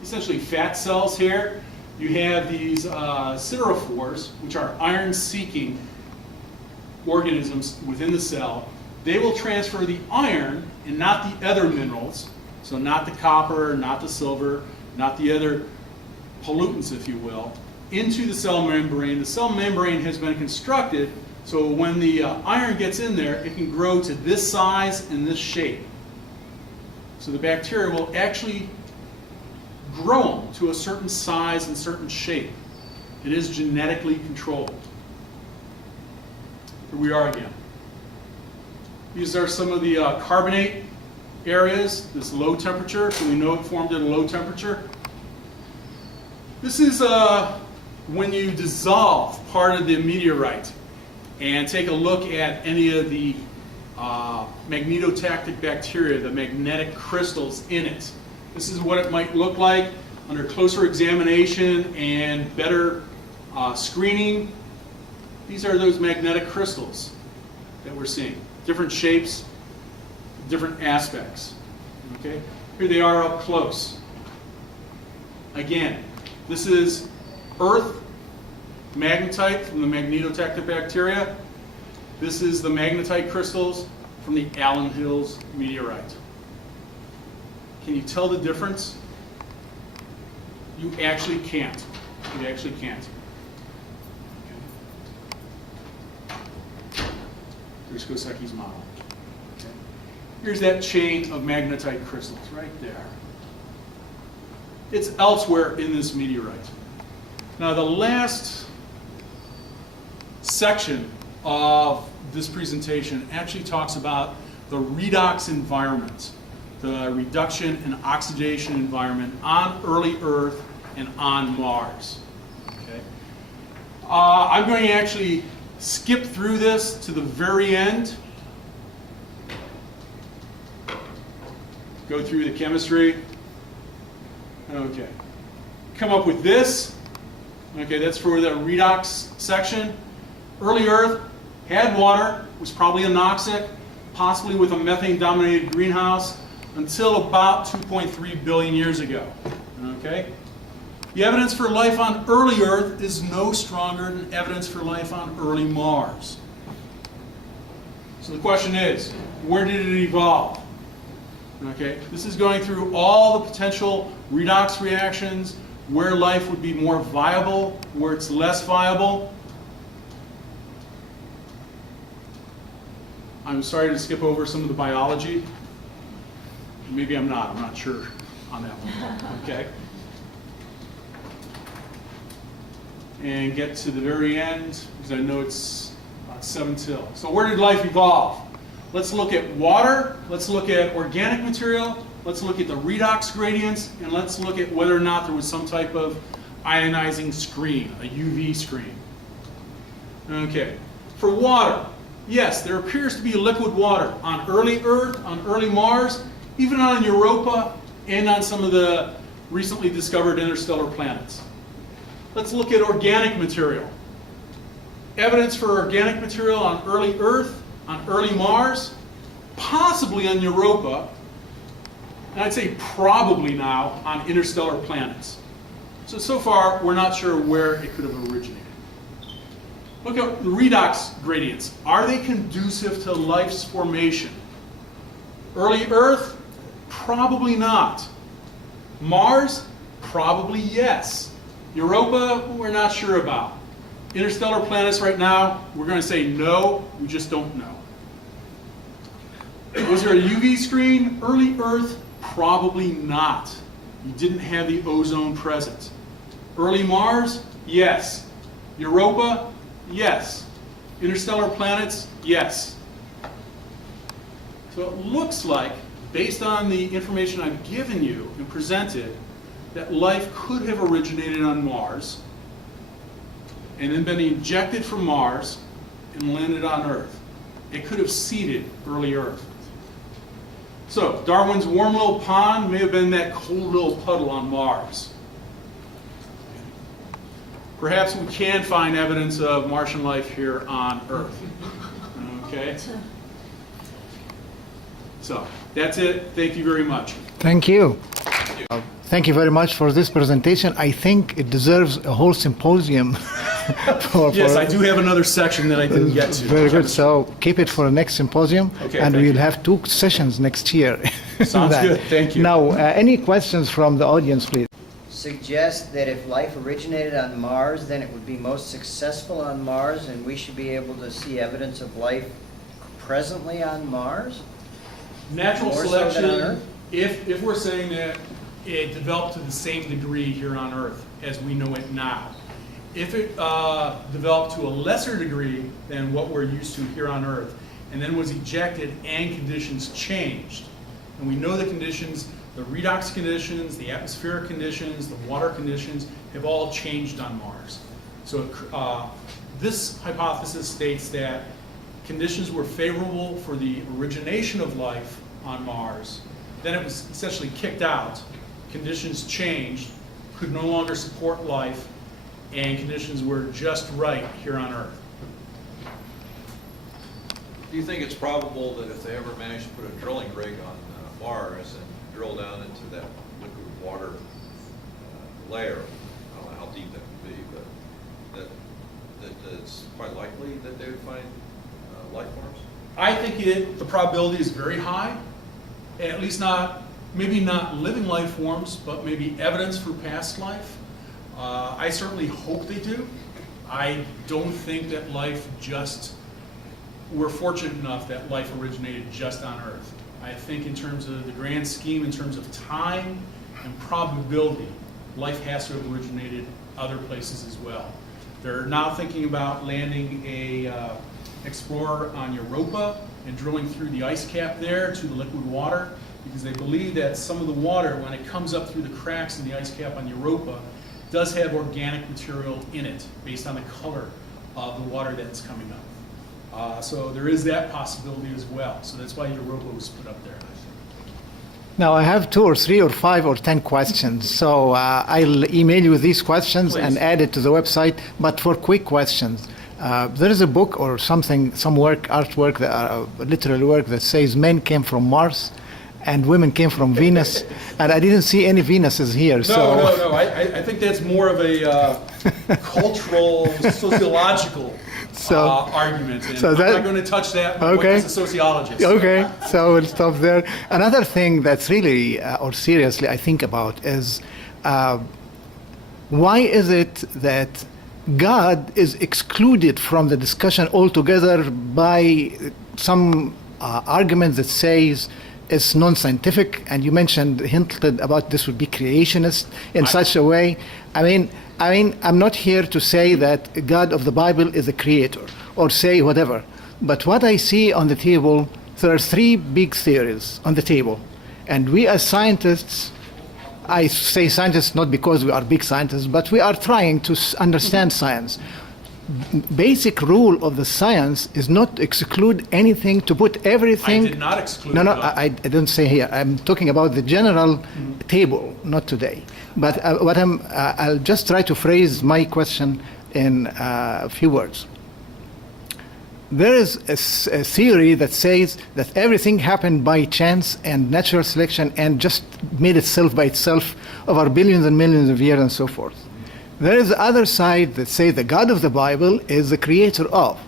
essentially fat cells here. You have these siderophores, which are iron-seeking organisms within the cell. They will transfer the iron and not the other minerals, so not the copper, not the silver, not the other pollutants, if you will, into the cell membrane. The cell membrane has been constructed so when the iron gets in there, it can grow to this size and this shape. So the bacteria will actually grow them to a certain size and certain shape. It is genetically controlled. Here we are again. These are some of the carbonate areas, this low temperature, so we know it formed at a low temperature. This is when you dissolve part of the meteorite and take a look at any of the magnetotactic bacteria, the magnetic crystals in it. This is what it might look like under closer examination and better screening. These are those magnetic crystals that we're seeing. Different shapes, different aspects. Okay? Here they are up close. Again, this is Earth magnetite from the magnetotactic bacteria. This is the magnetite crystals from the Allen Hills meteorite. Can you tell the difference? You actually can't. You actually can't. Okay. Here's Koseki's model. Okay. Here's that chain of magnetite crystals right there. It's elsewhere in this meteorite. Now the last section of this presentation actually talks about the redox environment, the reduction and oxidation environment on early Earth and on Mars. Okay. I'm going to actually skip through this to the very end, go through the chemistry. Okay. Come up with this. Okay, that's for the redox section. Early Earth had water, was probably anoxic, possibly with a methane-dominated greenhouse, until about 2.3 billion years ago. Okay? The evidence for life on early Earth is no stronger than evidence for life on early Mars. So the question is, where did it evolve? Okay, this is going through all the potential redox reactions, where life would be more viable, where it's less viable. I'm sorry to skip over some of the biology. Maybe I'm not sure on that one. Okay. And get to the very end, because I know it's about 7 till. So where did life evolve? Let's look at water, let's look at organic material, let's look at the redox gradients, and let's look at whether or not there was some type of ionizing screen, a UV screen. Okay, for water, yes, there appears to be liquid water on early Earth, on early Mars, even on Europa, and on some of the recently discovered interstellar planets. Let's look at organic material. Evidence for organic material on early Earth, on early Mars, possibly on Europa, and I'd say probably now on interstellar planets. So far, we're not sure where it could have originated. Look at the redox gradients. Are they conducive to life's formation? Early Earth? Probably not. Mars? Probably yes. Europa? We're not sure about. Interstellar planets right now, we're going to say no, we just don't know. Was there a UV screen? Early Earth? Probably not. You didn't have the ozone present. Early Mars? Yes. Europa? Yes. Interstellar planets? Yes. So it looks like, based on the information I've given you and presented, that life could have originated on Mars and then been ejected from Mars and landed on Earth. It could have seeded early Earth. So Darwin's warm little pond may have been that cold little puddle on Mars. Perhaps we can find evidence of Martian life here on Earth. Okay? So that's it. Thank you very much. Thank you. Thank you very much for this presentation. I think it deserves a whole symposium. Yes, I do have another section that I didn't get to. Very good. So keep it for the next symposium, Okay, and thank we'll you. have 2 sessions next year. Sounds good. Thank you. Now, any questions from the audience, please? Suggest that if life originated on Mars, then it would be most successful on Mars, and we should be able to see evidence of life presently on Mars? Natural More so than on selection, Earth? if we're saying that it developed to the same degree here on Earth as we know it now, If it developed to a lesser degree than what we're used to here on Earth, and then was ejected and conditions changed, and we know the conditions, the redox conditions, the atmospheric conditions, the water conditions have all changed on Mars. So this hypothesis states that conditions were favorable for the origination of life on Mars. Then it was essentially kicked out. Conditions changed, could no longer support life, and conditions were just right here on Earth. Do you think it's probable that if they ever manage to put a drilling rig on Mars and drill down into that liquid water layer, I don't know how deep that would be, but that it's quite likely that they would find life forms? I think the probability is very high, at least not, maybe not living life forms, but maybe evidence for past life. I certainly hope they do. I don't think that we're fortunate enough that life originated just on Earth. I think in terms of the grand scheme, in terms of time and probability, life has to have originated other places as well. They're now thinking about landing a explorer on Europa and drilling through the ice cap there to the liquid water, because they believe that some of the water, when it comes up through the cracks in the ice cap on Europa, does have organic material in it based on the color of the water that's coming up. So there is that possibility as well. So that's why Europa was put up there. Now, I have 2 or 3 or 5 or 10 questions. So I'll email you these questions and Please. add it to the website. But for quick questions, there is a book or something, some work, artwork, literary work that says men came from Mars and women came from Venus. And I didn't see any Venuses here. No. I think that's more of a cultural, sociological argument. And I'm not going to touch that as a sociologist. Okay, so we'll stop there. Another thing that's really, or seriously, I think about is why is it that God is excluded from the discussion altogether by some argument that says it's non-scientific, and you hinted about this would be creationist in such a way. I mean, I'm not here to say that God of the Bible is a creator or say whatever, but what I see on the table, there are 3 big theories on the table, and we as scientists, I say scientists not because we are big scientists, but we are trying to understand science. Basic rule of the science is not exclude anything, to put everything. I did not exclude. No, I don't say here. I'm talking about the general table, not today. But I'll just try to phrase my question in a few words. There is a theory that says that everything happened by chance and natural selection and just made itself by itself over billions and millions of years and so forth. There is the other side that says the God of the Bible is the creator of.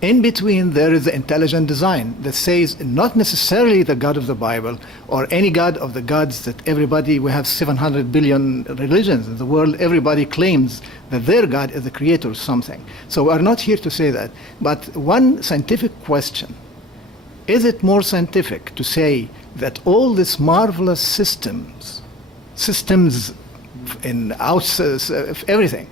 In between, there is the intelligent design that says not necessarily the God of the Bible or any God of the gods that we have 700 billion religions in the world, everybody claims that their God is the creator of something. So we're not here to say that. But one scientific question, is it more scientific to say that all these marvelous systems in everything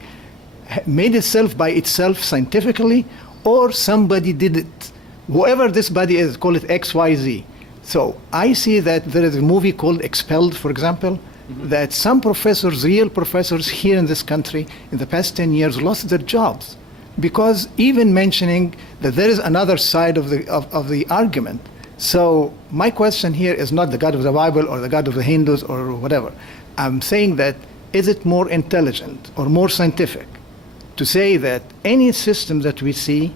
made itself by itself scientifically, or somebody did it, whoever this body is, call it XYZ. So I see that there is a movie called Expelled, for example, that some professors, real professors here in this country in the past 10 years lost their jobs because even mentioning that there is another side of the argument. So my question here is not the God of the Bible or the God of the Hindus or whatever. I'm saying that is it more intelligent or more scientific to say that any system that we see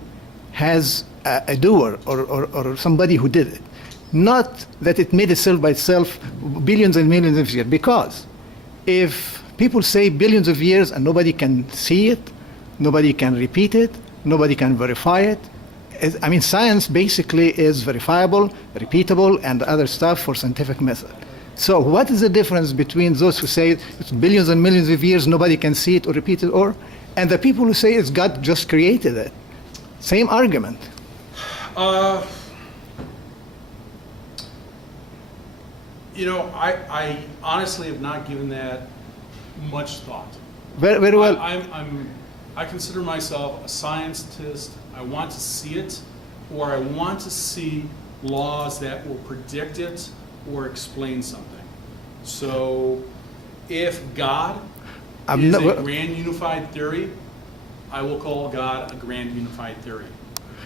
has a doer or somebody who did it, not that it made itself by itself billions and millions of years? Because if people say billions of years and nobody can see it, nobody can repeat it, nobody can verify it, I mean, science basically is verifiable, repeatable, and other stuff for scientific method. So what is the difference between those who say it's billions and millions of years, nobody can see it or repeat it, and the people who say it's God just created it? Same argument. I honestly have not given that much thought. Very well. I consider myself a scientist. I want to see it, or I want to see laws that will predict it or explain something. So if God is a grand unified theory, I will call God a grand unified theory.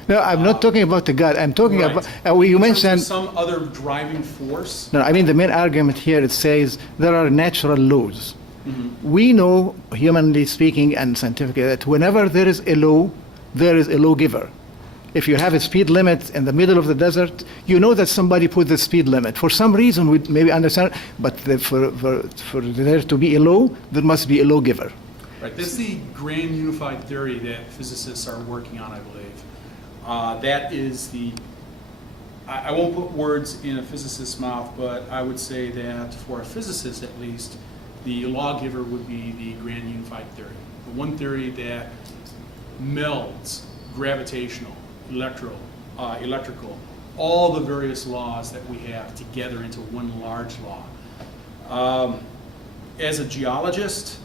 No, I'm not talking about the God. I'm talking Right. about, you In terms of mentioned, some other driving force. no, I mean the main argument here, it says there are natural laws. Mm-hmm. We know, humanly speaking and scientifically, that whenever there is a law, there is a lawgiver. If you have a speed limit in the middle of the desert, you know that somebody put the speed limit. For some reason, we maybe understand, but for there to be a law, there must be a lawgiver. Right, that's the grand unified theory that physicists are working on, I believe. That is the, I won't put words in a physicist's mouth, but I would say that for a physicist at least, the lawgiver would be the grand unified theory. The one theory that melds gravitational, electrical, all the various laws that we have together into one large law. As a geologist,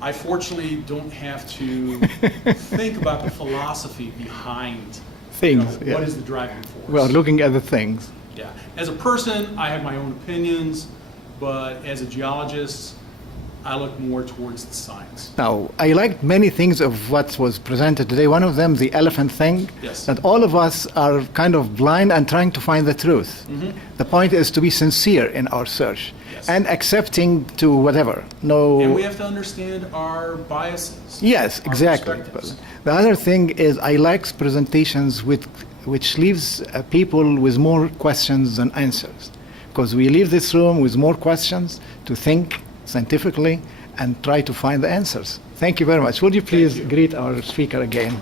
I fortunately don't have to think about the philosophy behind Things, yeah. what is the driving force. Well, looking at the things. Yeah. As a person, I have my own opinions, but as a geologist, I look more towards the science. Now, I liked many things of what was presented today. One of them, the elephant thing, Yes. that all of us are kind of blind and trying to find the truth. Mhm. The point is to be sincere in our search Yes. and accepting to whatever. No. And we have to understand our biases. Yes, our exactly. perspectives. The other thing is I like presentations which leaves people with more questions than answers, because we leave this room with more questions to think scientifically and try to find the answers. Thank you very much. Would you please greet our speaker again?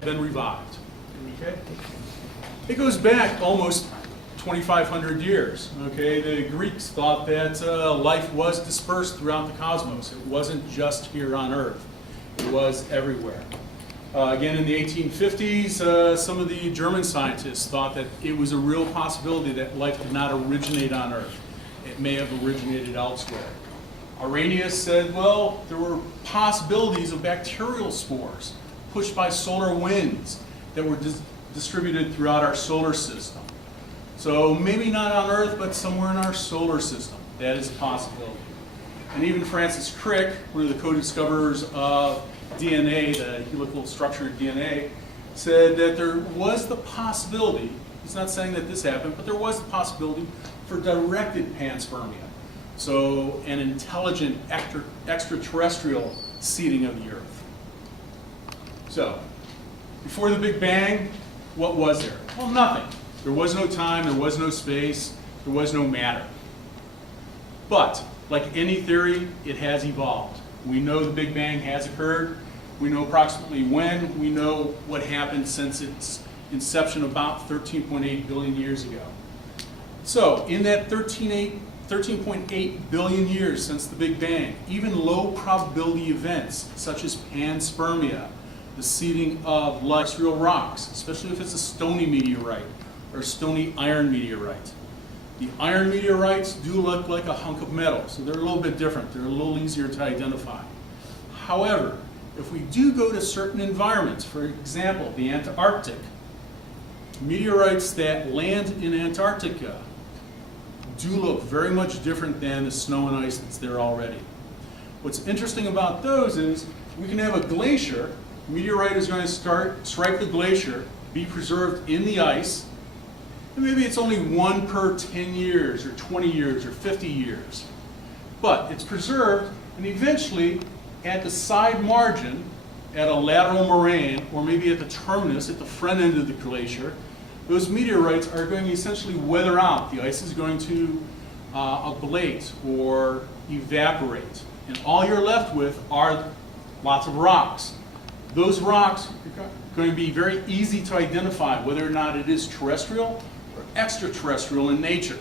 Been revived. Okay? It goes back almost 2,500 years. Okay, the Greeks thought that life was dispersed throughout the cosmos. It wasn't just here on Earth. It was everywhere. Again, in the 1850s, some of the German scientists thought that it was a real possibility that life did not originate on Earth. It may have originated elsewhere. Arrhenius said, well, there were possibilities of bacterial spores pushed by solar winds that were distributed throughout our solar system. So maybe not on Earth, but somewhere in our solar system. That is a possibility. And even Francis Crick, one of the co-discoverers of DNA, the helical structure of DNA, said that there was the possibility, he's not saying that this happened, but there was the possibility for directed panspermia. So an intelligent extraterrestrial seeding of the Earth. So, before the Big Bang, what was there? Well, nothing. There was no time, there was no space, there was no matter. But, like any theory, it has evolved. We know the Big Bang has occurred. We know approximately when. We know what happened since its inception about 13.8 billion years ago. So, in that 13.8 billion years since the Big Bang, even low probability events such as panspermia, the seeding of terrestrial rocks, especially if it's a stony meteorite or a stony iron meteorite. The iron meteorites do look like a hunk of metal, so they're a little bit different. They're a little easier to identify. However, if we do go to certain environments, for example, the Antarctic, meteorites that land in Antarctica do look very much different than the snow and ice that's there already. What's interesting about those is we can have a glacier. Meteorite is going to strike the glacier, be preserved in the ice, and maybe it's only one per 10 years or 20 years or 50 years. But it's preserved, and eventually at the side margin, at a lateral moraine, or maybe at the terminus, at the front end of the glacier, those meteorites are going to essentially weather out. The ice is going to ablate or evaporate. And all you're left with are lots of rocks. Those rocks are going to be very easy to identify whether or not it is terrestrial or extraterrestrial in nature.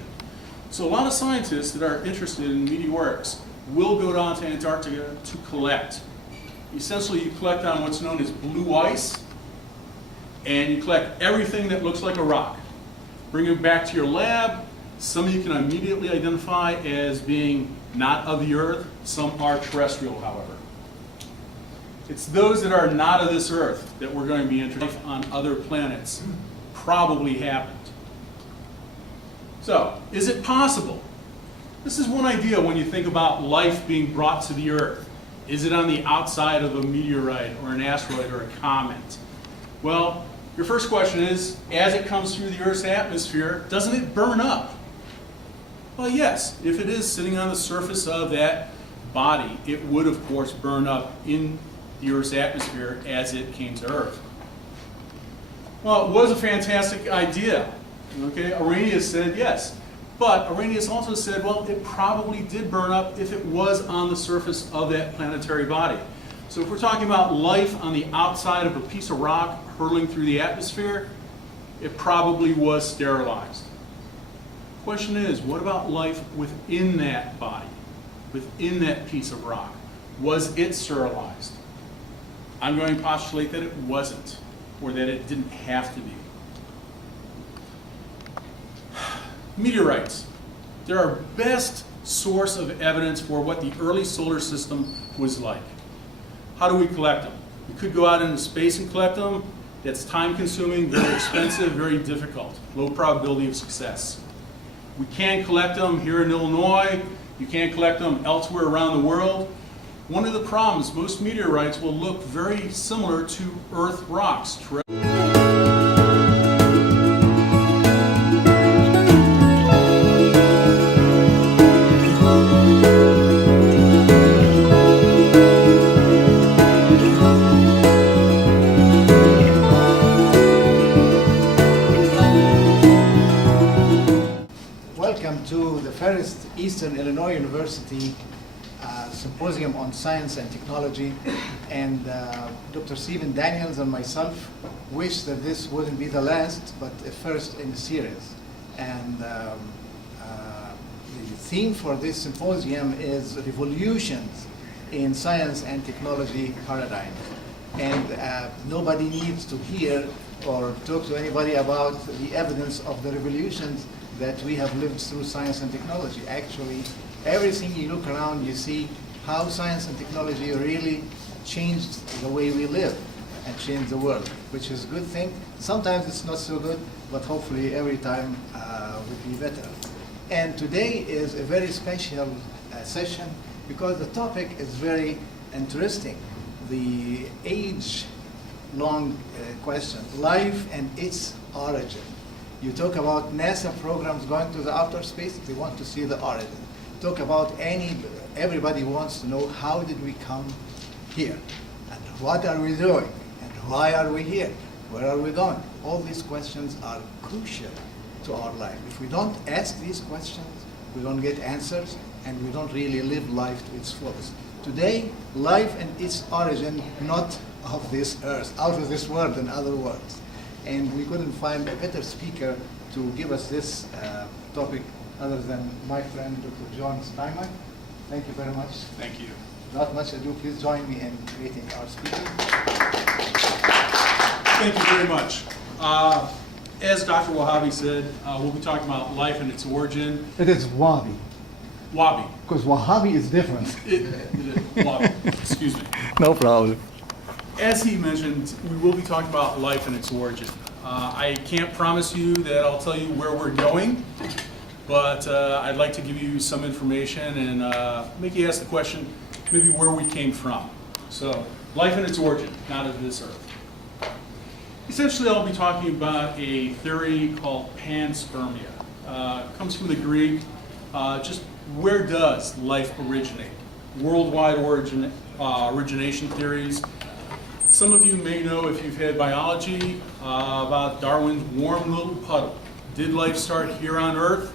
So a lot of scientists that are interested in meteorics will go down to Antarctica to collect. Essentially, you collect on what's known as blue ice, and you collect everything that looks like a rock. Bring it back to your lab. Some you can immediately identify as being not of the Earth. Some are terrestrial, however. It's those that are not of this Earth that we're going to be interested in. On other planets probably happened. So, is it possible? This is one idea when you think about life being brought to the Earth. Is it on the outside of a meteorite or an asteroid or a comet? Well, your first question is, as it comes through the Earth's atmosphere, doesn't it burn up? Well, yes. If it is sitting on the surface of that body, it would, of course, burn up in the Earth's atmosphere as it came to Earth. Well, it was a fantastic idea. Okay, Arrhenius said yes. But Arrhenius also said, well, it probably did burn up if it was on the surface of that planetary body. So if we're talking about life on the outside of a piece of rock hurtling through the atmosphere, it probably was sterilized. Question is, what about life within that body, within that piece of rock? Was it sterilized? I'm going to postulate that it wasn't, or that it didn't have to be. Meteorites. They're our best source of evidence for what the early solar system was like. How do we collect them? We could go out into space and collect them. That's time consuming, very expensive, very difficult. Low probability of success. We can collect them here in Illinois. You can collect them elsewhere around the world. One of the problems, most meteorites will look very similar to Earth rocks. Welcome to the first Eastern Illinois University Symposium on Science and Technology. And Dr. Stephen Daniels and myself wish that this wouldn't be the last, but a first in the series. And the theme for this symposium is revolutions in science and technology paradigms. And nobody needs to hear or talk to anybody about the evidence of the revolutions that we have lived through science and technology. Actually, everything you look around, you see how science and technology really changed the way we live and changed the world, which is a good thing. Sometimes it's not so good, but hopefully every time will be better. And today is a very special session because the topic is very interesting. The age-long question, life and its origin. You talk about NASA programs going to the outer space, they want to see the origin. Talk about everybody wants to know how did we come here? And what are we doing? And why are we here? Where are we going? All these questions are crucial to our life. If we don't ask these questions, we don't get answers, and we don't really live life to its fullest. Today, life and its origin, not of this earth, out of this world, in other words. And we couldn't find a better speaker to give us this topic other than my friend, Dr. John Stimac. Thank you very much. Thank you. Not much ado, please join me in greeting our speaker. Thank you very much. As Dr. Wahhabi said, we'll be talking about life and its origin. It is Wabi, Wabi. because Wahhabi is different. Wabi. Excuse me. No problem. As he mentioned, we will be talking about life and its origin. I can't promise you that I'll tell you where we're going, but I'd like to give you some information and make you ask the question, maybe where we came from. So, life and its origin, not of this earth. Essentially, I'll be talking about a theory called Panspermia. It comes from the Greek, just where does life originate? Worldwide origination theories. Some of you may know, if you've had biology, about Darwin's warm little puddle. Did life start here on Earth?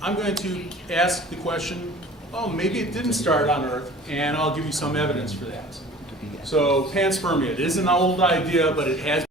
I'm going to ask the question, oh, maybe it didn't start on Earth, and I'll give you some evidence for that. So, panspermia, it is an old idea, but it has